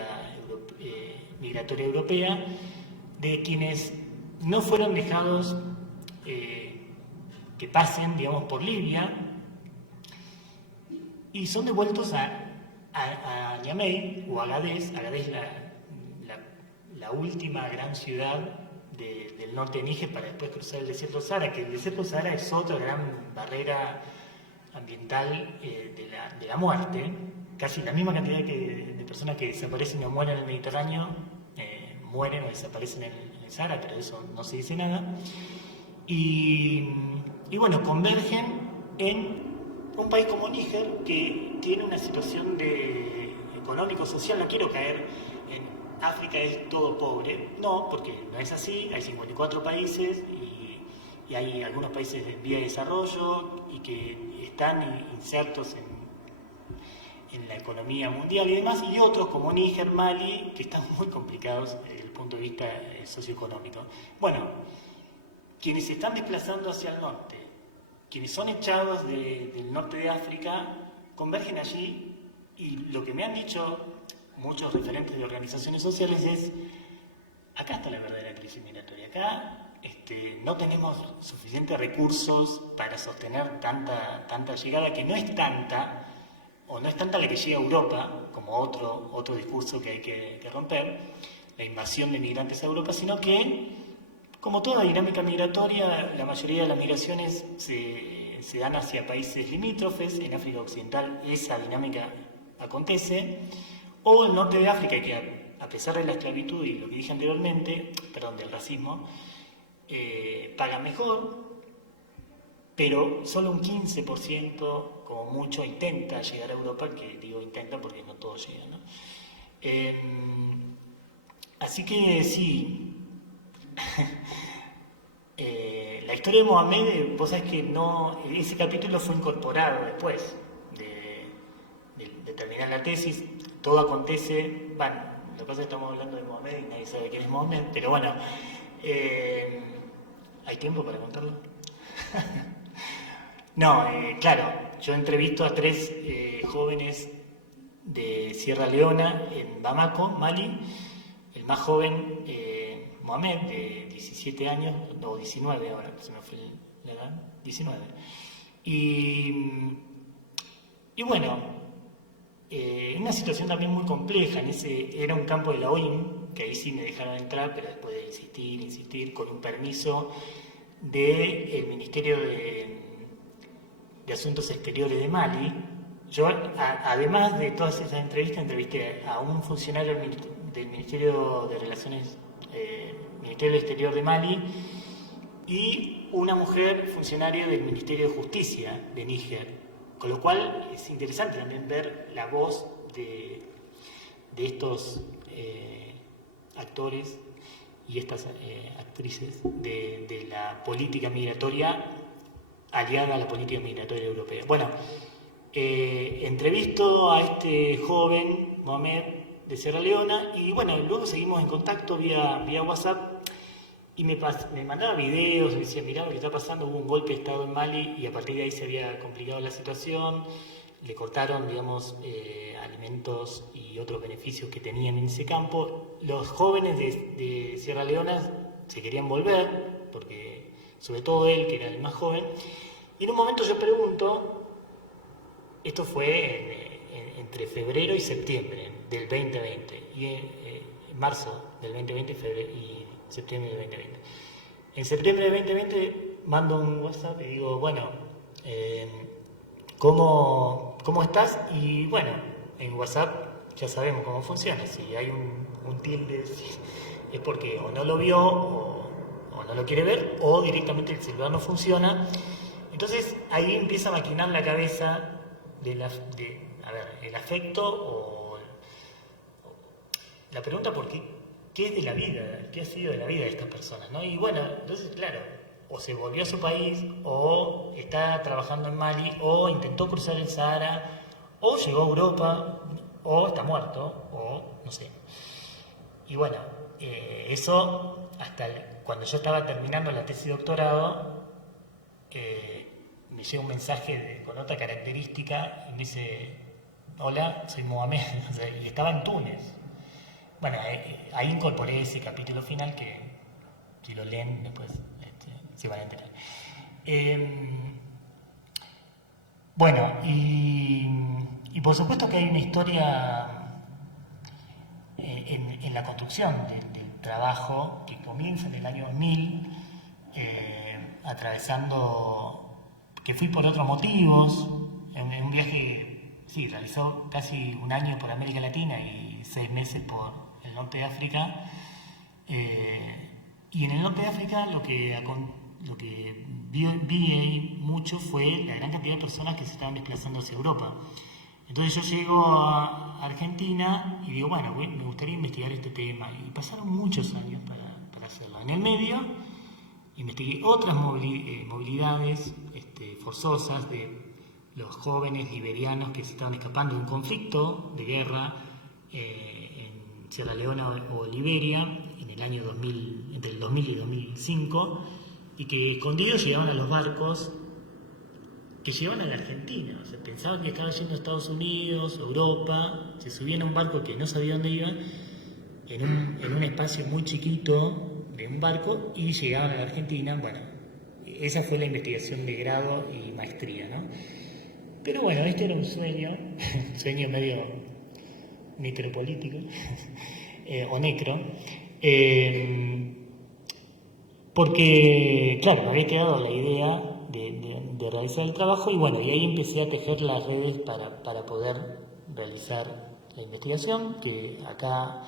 migratoria europea, de quienes no fueron dejados que pasen, digamos, por Libia, y son devueltos a Niamey o a Agadez. Agadez es la última gran ciudad del norte de Níger, para después cruzar el desierto Sahara, que el desierto Sahara es otra gran barrera ambiental de la muerte. Casi la misma cantidad de personas que desaparecen o mueren en el Mediterráneo mueren o desaparecen en el Sahara, pero eso no se dice nada. Y bueno, convergen en un país como Níger, que tiene una situación económico-social. No quiero caer en África es todo pobre, no, porque no es así. Hay 54 países y hay algunos países en vía de desarrollo y que están insertos en la economía mundial y demás, y otros como Níger, Mali, que están muy complicados desde el punto de vista socioeconómico. Bueno, quienes se están desplazando hacia el norte, quienes son echados del norte de África, convergen allí, y lo que me han dicho muchos referentes de organizaciones sociales es: acá está la verdadera crisis migratoria, acá no tenemos suficientes recursos para sostener tanta llegada, que no es tanta, o no es tanta la que llega a Europa, como otro discurso que hay que romper, la invasión de migrantes a Europa, sino que, como toda dinámica migratoria, la mayoría de las migraciones se dan hacia países limítrofes. En África Occidental esa dinámica acontece, o el norte de África, que a pesar de la esclavitud y lo que dije anteriormente, del racismo, paga mejor, pero solo un 15%, como mucho, intenta llegar a Europa, que digo intenta porque no todos llegan, ¿no? Así que sí, la historia de Mohamed, vos sabés que no, ese capítulo fue incorporado después de terminar la tesis. Todo acontece, bueno, lo que pasa es que estamos hablando de Mohamed y nadie sabe quién es Mohamed, pero bueno, ¿hay tiempo para contarlo? No, claro, yo entrevisto a 3 jóvenes de Sierra Leona, en Bamako, Mali. El más joven, Mohamed, de 17 años, o 19 ahora, se me fue la edad, 19. Y bueno, una situación también muy compleja. Era un campo de la OIM, que ahí sí me dejaron entrar, pero después de insistir, con un permiso del Ministerio de Asuntos Exteriores de Mali. Yo, además de todas esas entrevistas, entrevisté a un funcionario del Ministerio de Relaciones, Ministerio del Exterior de Mali, y una mujer funcionaria del Ministerio de Justicia de Níger. Con lo cual es interesante también ver la voz de estos actores y estas actrices de la política migratoria aliada a la política migratoria europea. Bueno, entrevisto a este joven, Mohamed, de Sierra Leona, y bueno, luego seguimos en contacto vía WhatsApp, y me mandaba videos, me decía, mirá lo que está pasando, hubo un golpe de Estado en Mali, y a partir de ahí se había complicado la situación, le cortaron, digamos, alimentos y otros beneficios que tenían en ese campo. Los jóvenes de Sierra Leona se querían volver, porque sobre todo él, que era el más joven, y en un momento yo pregunto, esto fue entre febrero y septiembre del 2020, y en marzo del 2020 y septiembre del 2020. En septiembre del 2020 mando un WhatsApp y digo, bueno, ¿cómo estás? Y bueno, en WhatsApp ya sabemos cómo funciona. Si hay un tilde, es porque o no lo vio o no lo quiere ver, o directamente el celular no funciona. Entonces ahí empieza a maquinar la cabeza el afecto o la pregunta por qué es de la vida, qué ha sido de la vida de estas personas, ¿no? Y bueno, entonces claro, o se volvió a su país, o está trabajando en Mali, o intentó cruzar el Sahara, o llegó a Europa, o está muerto, o no sé. Y bueno, eso hasta cuando yo estaba terminando la tesis de doctorado, me llega un mensaje con otra característica y me dice, hola, soy Mohamed, y estaba en Túnez. Bueno, ahí incorporé ese capítulo final que si lo leen después se van a enterar. Bueno, y por supuesto que hay una historia en la construcción del trabajo que comienza en el año 2000, atravesando, que fui por otros motivos, en un viaje, sí, realizó casi un año por América Latina y 6 meses por el norte de África. Y en el norte de África lo que vi ahí mucho fue la gran cantidad de personas que se estaban desplazando hacia Europa. Entonces yo llego a Argentina y digo, bueno, me gustaría investigar este tema. Y pasaron muchos años para hacerlo. En el medio investigué otras movilidades forzosas de los jóvenes liberianos que se estaban escapando de un conflicto de guerra en Sierra Leona o Liberia en el año 2000, entre el 2000 y 2005, y que escondidos llegaban a los barcos que llegaban a la Argentina. O sea, pensaban que estaban yendo a Estados Unidos, Europa, se subían a un barco que no sabía dónde iban, en un espacio muy chiquito de un barco, y llegaban a la Argentina. Bueno, esa fue la investigación de grado y maestría, ¿no? Pero bueno, este era un sueño medio necropolítico, o necro, porque, claro, me había quedado la idea de realizar el trabajo, y bueno, y ahí empecé a tejer las redes para poder realizar la investigación, que acá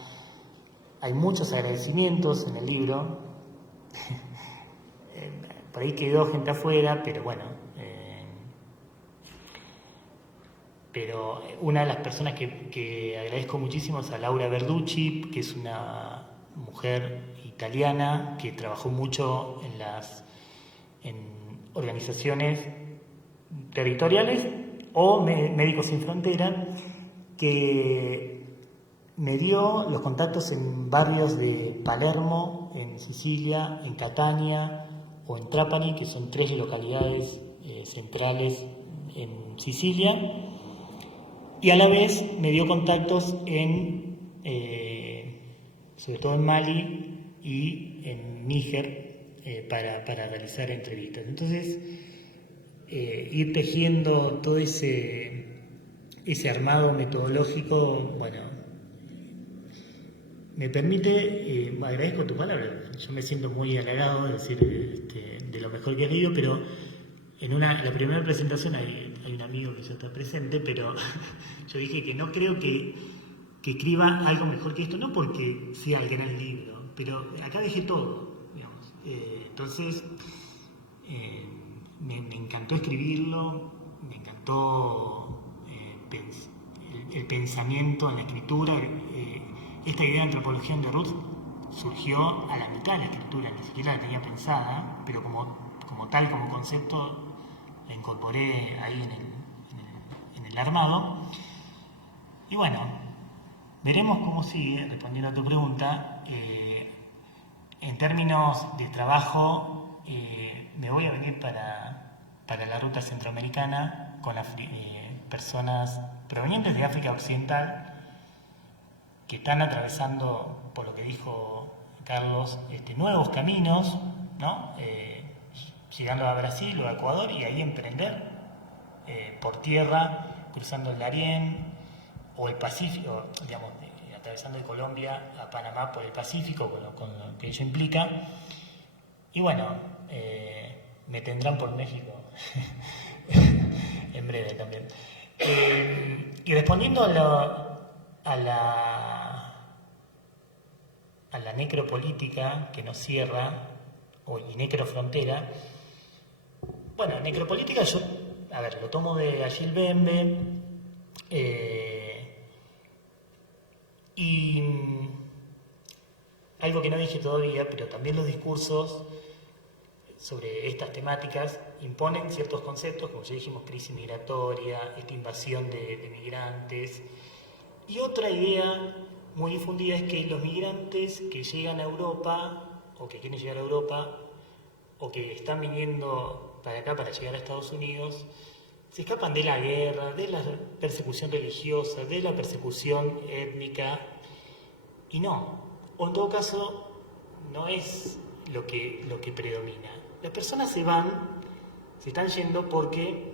hay muchos agradecimientos en el libro. Por ahí quedó gente afuera, pero bueno. Pero una de las personas que agradezco muchísimo es a Laura Verducci, que es una mujer italiana que trabajó mucho en organizaciones territoriales o Médicos Sin Frontera, que me dio los contactos en barrios de Palermo, en Sicilia, en Catania o en Trapani, que son 3 localidades centrales en Sicilia, y a la vez me dio contactos sobre todo en Mali y en Níger, para realizar entrevistas. Entonces, ir tejiendo todo ese armado metodológico, bueno, me permite, agradezco tu palabra, yo me siento muy halagado de decir de lo mejor que he leído, pero la primera presentación hay un amigo que ya está presente, pero yo dije que no creo que escriba algo mejor que esto, no porque sea el gran libro, pero acá dejé todo, digamos. Entonces, me encantó escribirlo, me encantó el pensamiento en la escritura. Esta idea de antropología de Ruth surgió a la mitad de la escritura, ni siquiera la tenía pensada, pero como tal, como concepto, incorporé ahí en el armado. Y bueno, veremos cómo sigue, respondiendo a tu pregunta. En términos de trabajo, me voy a venir para la ruta centroamericana con las personas provenientes de África Occidental que están atravesando, por lo que dijo Carlos, nuevos caminos, ¿no? Llegando a Brasil o a Ecuador y ahí emprender por tierra, cruzando el Darién o el Pacífico, digamos, atravesando de Colombia a Panamá por el Pacífico, con lo que ello implica. Y bueno, me tendrán por México en breve también. Y respondiendo a la necropolítica que nos cierra, y necrofrontera, bueno, necropolítica yo, lo tomo de Achille Mbembe, y algo que no dije todavía, pero también los discursos sobre estas temáticas imponen ciertos conceptos, como ya dijimos, crisis migratoria, esta invasión de migrantes. Y otra idea muy difundida es que los migrantes que llegan a Europa, o que quieren llegar a Europa, o que están viniendo para acá para llegar a Estados Unidos, se escapan de la guerra, de la persecución religiosa, de la persecución étnica, y no, o en todo caso, no es lo que predomina. Las personas se están yendo porque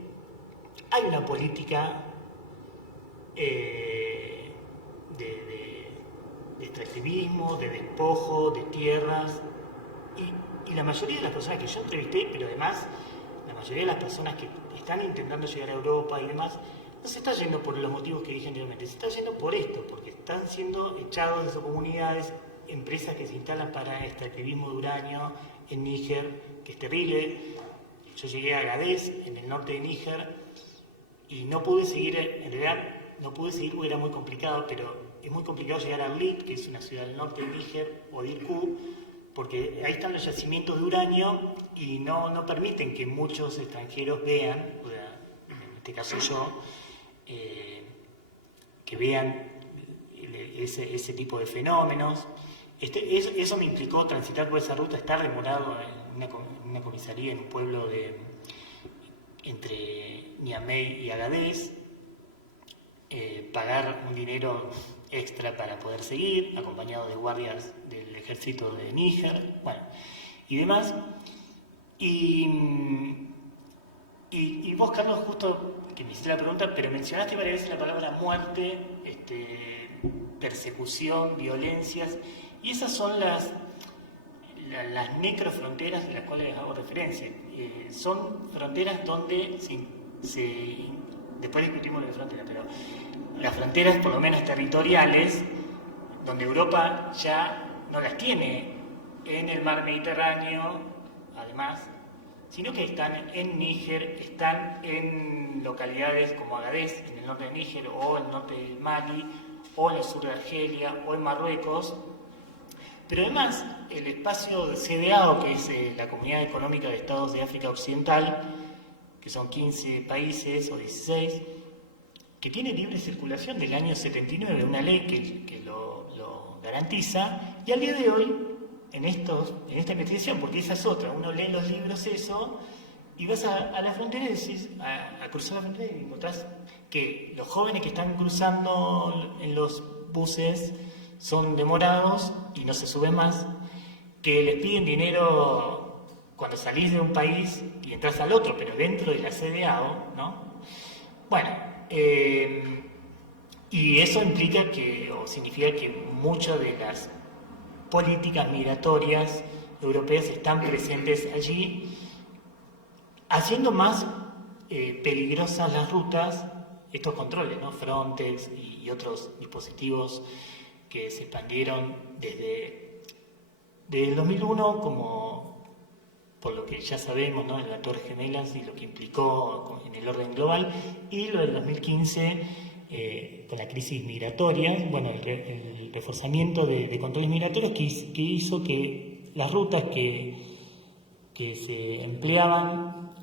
hay una política de extractivismo, de despojo, de tierras, y la mayoría de las personas que yo entrevisté, pero además la mayoría de las personas que están intentando llegar a Europa y demás, no se está yendo por los motivos que dije anteriormente, se está yendo por esto, porque están siendo echados de sus comunidades, empresas que se instalan para extractivismo de uranio en Níger, que es terrible. Yo llegué a Agadez, en el norte de Níger, y no pude seguir, en realidad no pude seguir porque era muy complicado, pero es muy complicado llegar a Arlit, que es una ciudad del norte de Níger, o Dirkou, porque ahí están los yacimientos de uranio y no permiten que muchos extranjeros vean, en este caso yo, que vean ese tipo de fenómenos. Eso me implicó transitar por esa ruta, estar demorado en una comisaría en un pueblo entre Niamey y Agadez, pagar un dinero extra para poder seguir, acompañado de guardias del ejército de Níger, y demás. Y vos, Carlos, justo que me hiciste la pregunta, pero mencionaste varias veces la palabra muerte, persecución, violencias, y esas son las necrofronteras de las cuales hago referencia. Son fronteras donde después discutimos de fronteras, pero las fronteras, por lo menos territoriales, donde Europa ya no las tiene en el mar Mediterráneo, además, sino que están en Níger, están en localidades como Agadez, en el norte de Níger, o en el norte del Mali, o en el sur de Argelia, o en Marruecos. Pero además, el espacio de CEDEAO, que es la Comunidad Económica de Estados de África Occidental, que son 15 países o 16, que tiene libre circulación del año 79, una ley que lo garantiza, y al día de hoy, en esta investigación, porque esa es otra, uno lee los libros y vas a la frontera y decís, a cruzar la frontera y encontrás que los jóvenes que están cruzando en los buses son demorados y no se suben más, que les piden dinero cuando salís de un país y entras al otro, pero dentro de la CEDEAO, ¿no? Y eso implica significa que muchas de las políticas migratorias europeas están presentes allí, haciendo más peligrosas las rutas, estos controles, ¿no? Frontex y otros dispositivos que se expandieron desde el 2001, como por lo que ya sabemos, ¿no? En las Torres Gemelas y lo que implicó en el orden global, y lo del 2015 con la crisis migratoria, el reforzamiento de controles migratorios que hizo que las rutas que se empleaban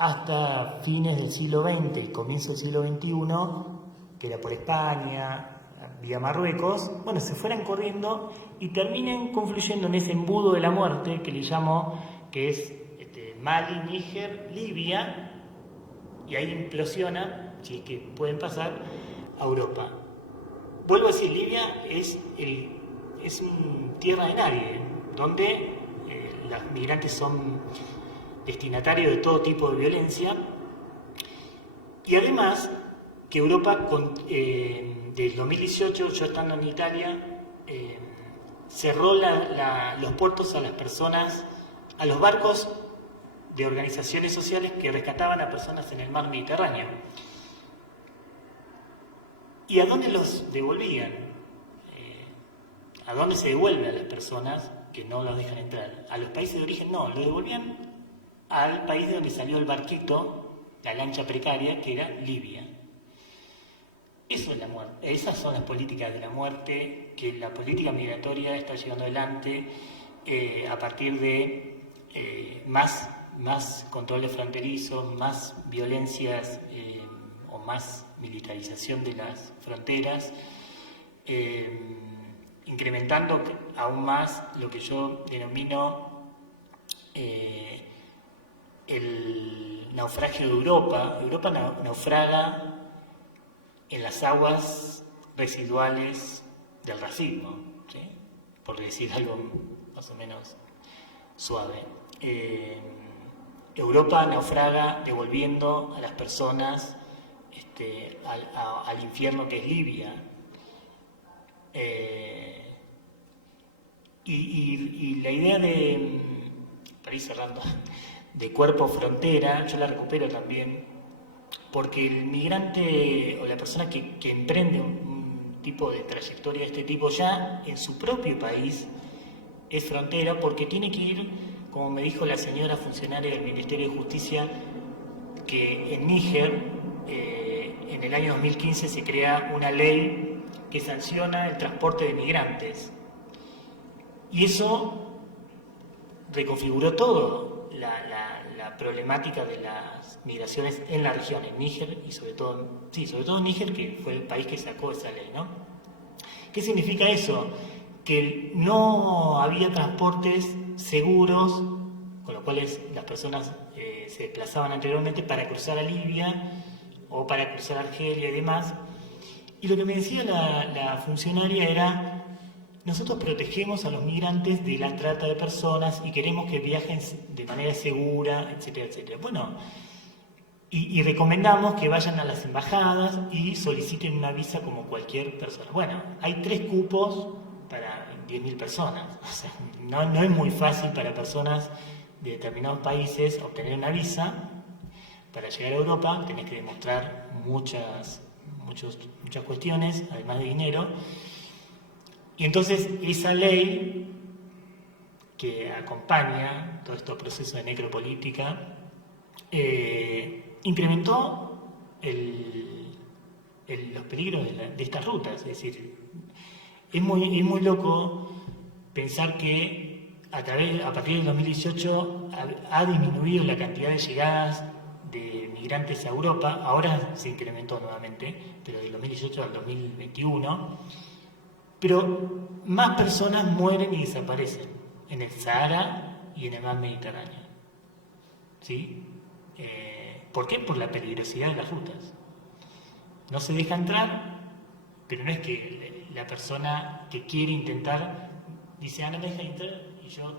hasta fines del siglo XX y comienzo del siglo XXI, que era por España, vía Marruecos, bueno, se fueran corriendo y terminen confluyendo en ese embudo de la muerte que le llamo, que es Mali, Níger, Libia, y ahí implosiona, si es que pueden pasar, a Europa. Vuelvo a decir, Libia es tierra de nadie, donde los migrantes son destinatarios de todo tipo de violencia, y además que Europa, del 2018, yo estando en Italia, cerró los puertos a las personas, a los barcos de organizaciones sociales que rescataban a personas en el mar Mediterráneo. ¿Y a dónde los devolvían? ¿A dónde se devuelven a las personas que no los dejan entrar? ¿A los países de origen? No, lo devolvían al país de donde salió el barquito, la lancha precaria, que era Libia. Eso es la muerte. Esas son las políticas de la muerte, que la política migratoria está llevando adelante a partir de más controles fronterizos, más violencias o más militarización de las fronteras, incrementando aún más lo que yo denomino el naufragio de Europa. Europa naufraga en las aguas residuales del racismo, ¿sí? Por decir algo más o menos suave. Europa naufraga devolviendo a las personas al infierno que es Libia. Y la idea de, para ir cerrando, de cuerpo frontera, yo la recupero también, porque el migrante o la persona que emprende un tipo de trayectoria de este tipo ya en su propio país es frontera, porque tiene que ir, como me dijo la señora funcionaria del Ministerio de Justicia, que en Níger en el año 2015 se crea una ley que sanciona el transporte de migrantes. Y eso reconfiguró todo la problemática de las migraciones en la región, en Níger, y sobre todo en Níger, que fue el país que sacó esa ley, ¿no? ¿Qué significa eso? Que no había transportes seguros, con los cuales las personas se desplazaban anteriormente para cruzar a Libia o para cruzar a Argelia y demás. Y lo que me decía la funcionaria era: nosotros protegemos a los migrantes de la trata de personas y queremos que viajen de manera segura, etcétera, etcétera. Bueno, y recomendamos que vayan a las embajadas y soliciten una visa como cualquier persona. Bueno, hay 3 cupos para 10.000 personas. O sea, no es muy fácil para personas de determinados países obtener una visa. Para llegar a Europa tenés que demostrar muchas cuestiones, además de dinero. Y entonces esa ley que acompaña todo este proceso de necropolítica incrementó los peligros de estas rutas. Es decir, es muy loco pensar que a partir del 2018 ha disminuido la cantidad de llegadas de migrantes a Europa. Ahora se incrementó nuevamente, pero del 2018 al 2021. Pero más personas mueren y desaparecen en el Sahara y en el mar Mediterráneo. ¿Sí? ¿Por qué? Por la peligrosidad de las rutas. No se deja entrar, pero no es que la persona que quiere intentar dice: no me deja entrar, y yo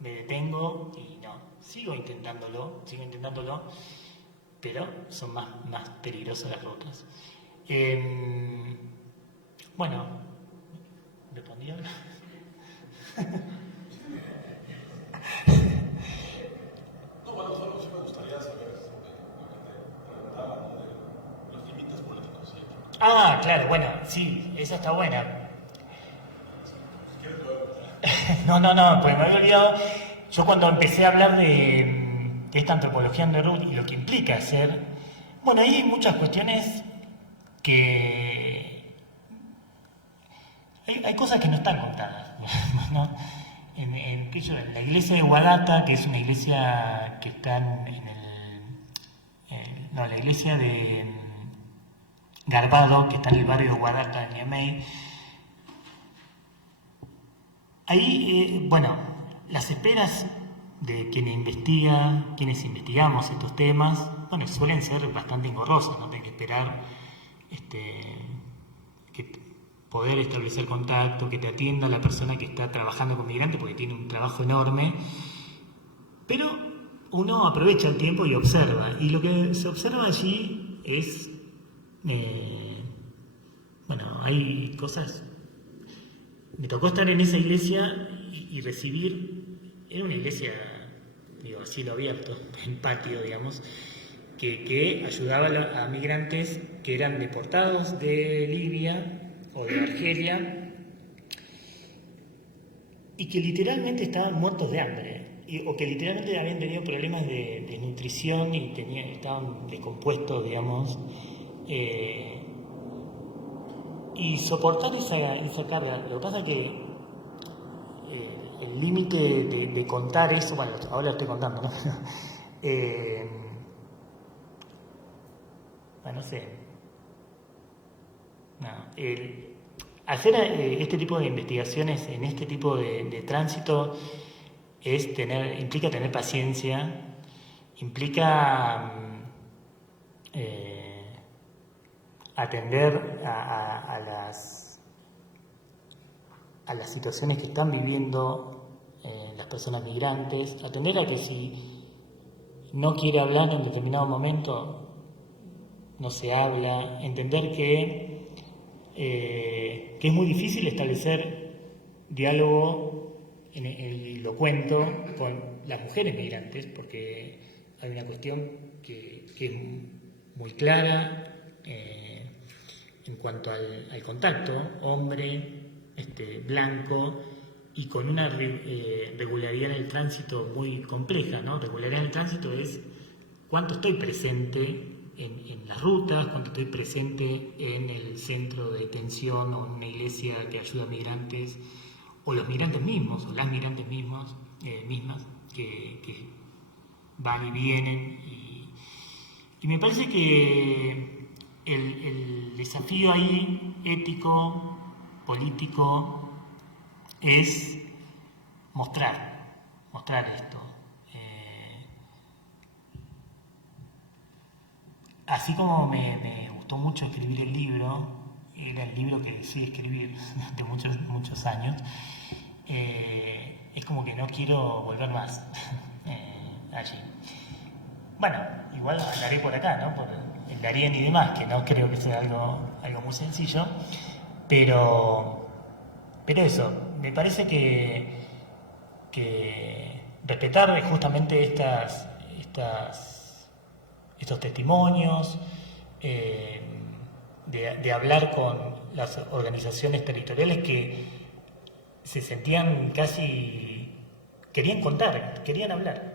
me detengo y no. Sigo intentándolo, pero son más peligrosas las rutas. Bueno, ¿respondí ahora? No, bueno, solo sí me gustaría saber sobre lo que te preguntaba, de los límites políticos. ¿Sí? Ah, claro, bueno, sí, esa está buena. No, pues me había olvidado. Yo cuando empecé a hablar de esta antropología de Ruth y lo que implica ser, bueno, ahí hay muchas cuestiones que hay cosas que no están contadas, ¿no? En la iglesia de Guadata, que es una iglesia que está en no, la iglesia de Garbado, que está en el barrio de Guadalajara, en Niamey. Ahí, bueno, las esperas de quienes investigamos estos temas, bueno, suelen ser bastante engorrosas, ¿no? Hay que esperar que poder establecer contacto, que te atienda la persona que está trabajando con migrantes, porque tiene un trabajo enorme, pero uno aprovecha el tiempo y observa, y lo que se observa allí es, bueno, hay cosas. Me tocó estar en esa iglesia y recibir, era una iglesia, digo, a cielo abierto, en patio, digamos, que ayudaba a migrantes que eran deportados de Libia o de Argelia y que literalmente estaban muertos de hambre, o que literalmente habían tenido problemas de nutrición y estaban descompuestos, digamos, y soportar esa carga. Lo que pasa es que el límite de contar eso, bueno, ahora lo estoy contando, ¿no? Bueno, no sé. No, hacer este tipo de investigaciones en este tipo de tránsito implica tener paciencia, implica atender a las situaciones que están viviendo las personas migrantes, atender a que si no quiere hablar en determinado momento, no se habla, entender que es muy difícil establecer diálogo, y lo cuento, con las mujeres migrantes, porque hay una cuestión que es muy clara en cuanto al contacto, hombre, blanco, y con una regularidad en el tránsito muy compleja, ¿no? Regularidad en el tránsito es cuánto estoy presente en las rutas, cuánto estoy presente en el centro de detención o en una iglesia que ayuda a migrantes, o los migrantes mismos, o las migrantes mismas que van y vienen. Y me parece que el desafío ahí, ético, político, es mostrar esto. Así como me gustó mucho escribir el libro, era el libro que decidí escribir durante muchos años, es como que no quiero volver más allí. Bueno, igual hablaré por acá, ¿no? Por el Darién y demás, que no creo que sea algo muy sencillo, pero eso, me parece que respetar justamente estos testimonios, de hablar con las organizaciones territoriales que se sentían querían contar, querían hablar.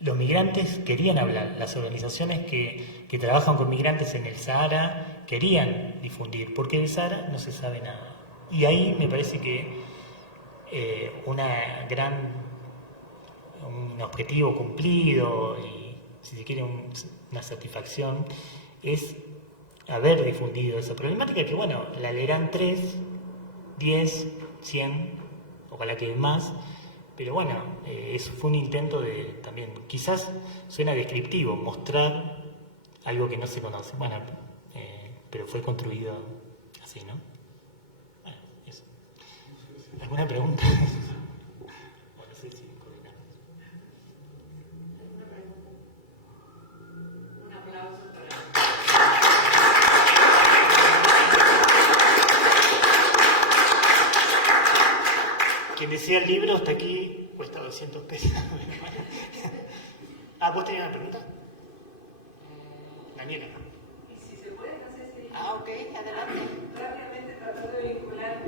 Los migrantes querían hablar, las organizaciones que trabajan con migrantes en el Sahara querían difundir, porque en el Sahara no se sabe nada. Y ahí me parece que un objetivo cumplido y, si se quiere, una satisfacción es haber difundido esa problemática que, bueno, la leerán 3, 10, 100, ojalá que más, pero bueno, eso fue un intento de también, quizás suena descriptivo, mostrar algo que no se conoce, bueno, pero fue construido así, ¿no? Bueno, eso. ¿Alguna pregunta? No sé si coordinamos. Un aplauso para... Quien desea el libro hasta aquí cuesta 200 pesos. ¿Vos tenías una pregunta? Daniela. Y si se puede, no sé si... Ok, adelante. Rápidamente tratando de vincular,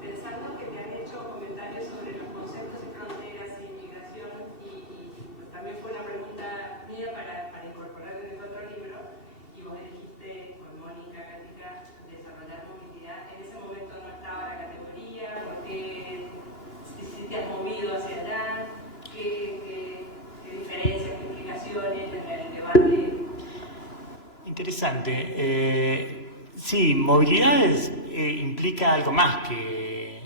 pensando que me han hecho comentarios sobre los conceptos de fronteras e inmigración, y pues, también fue una pregunta mía para incorporar en el otro libro, y vos dijiste con Mónica Gatica desarrollar movilidad. En ese momento no estaba la categoría, porque si te has movido hacia allá, qué diferencias, qué implicaciones interesante. Sí, movilidad implica algo más que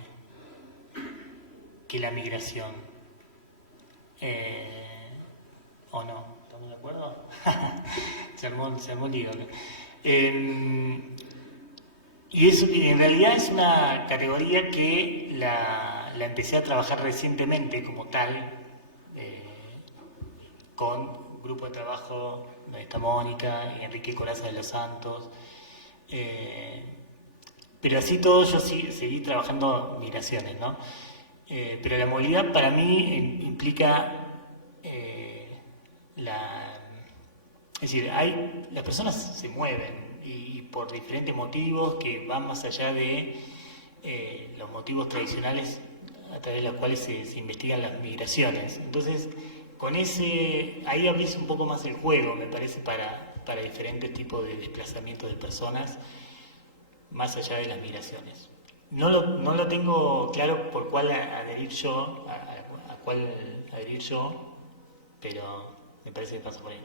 la migración. ¿O no? ¿Estamos de acuerdo? se armó lío, ¿no? Y eso en realidad es una categoría que la empecé a trabajar recientemente como tal, con un grupo de trabajo, donde está Mónica y Enrique Coraza de los Santos. Pero así todo yo seguí trabajando migraciones, ¿no? Pero la movilidad para mí implica es decir, las personas se mueven y por diferentes motivos que van más allá de los motivos tradicionales a través de los cuales se investigan las migraciones. Entonces, ahí abrís un poco más el juego, me parece, para diferentes tipos de desplazamientos de personas más allá de las migraciones. No lo tengo claro por cuál adherir yo, a cuál adherir yo, pero me parece que pasa por ahí.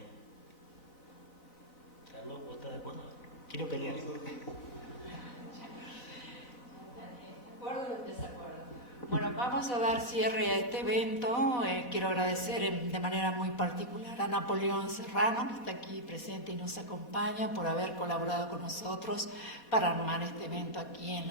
¿Vos estás de acuerdo? Quiero pelear. Bueno, vamos a dar cierre a este evento. Quiero agradecer de manera muy particular a Napoleón Serrano, que está aquí presente y nos acompaña, por haber colaborado con nosotros para armar este evento aquí en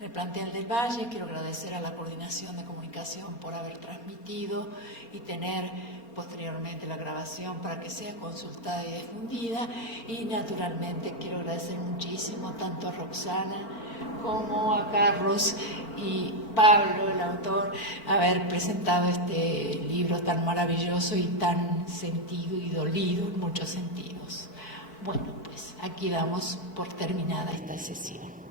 el plantel del Valle. Quiero agradecer a la Coordinación de Comunicación por haber transmitido y tener posteriormente la grabación para que sea consultada y difundida. Y naturalmente quiero agradecer muchísimo tanto a Roxana como a Carlos y Pablo, el autor, haber presentado este libro tan maravilloso y tan sentido y dolido en muchos sentidos. Bueno, pues aquí damos por terminada esta sesión.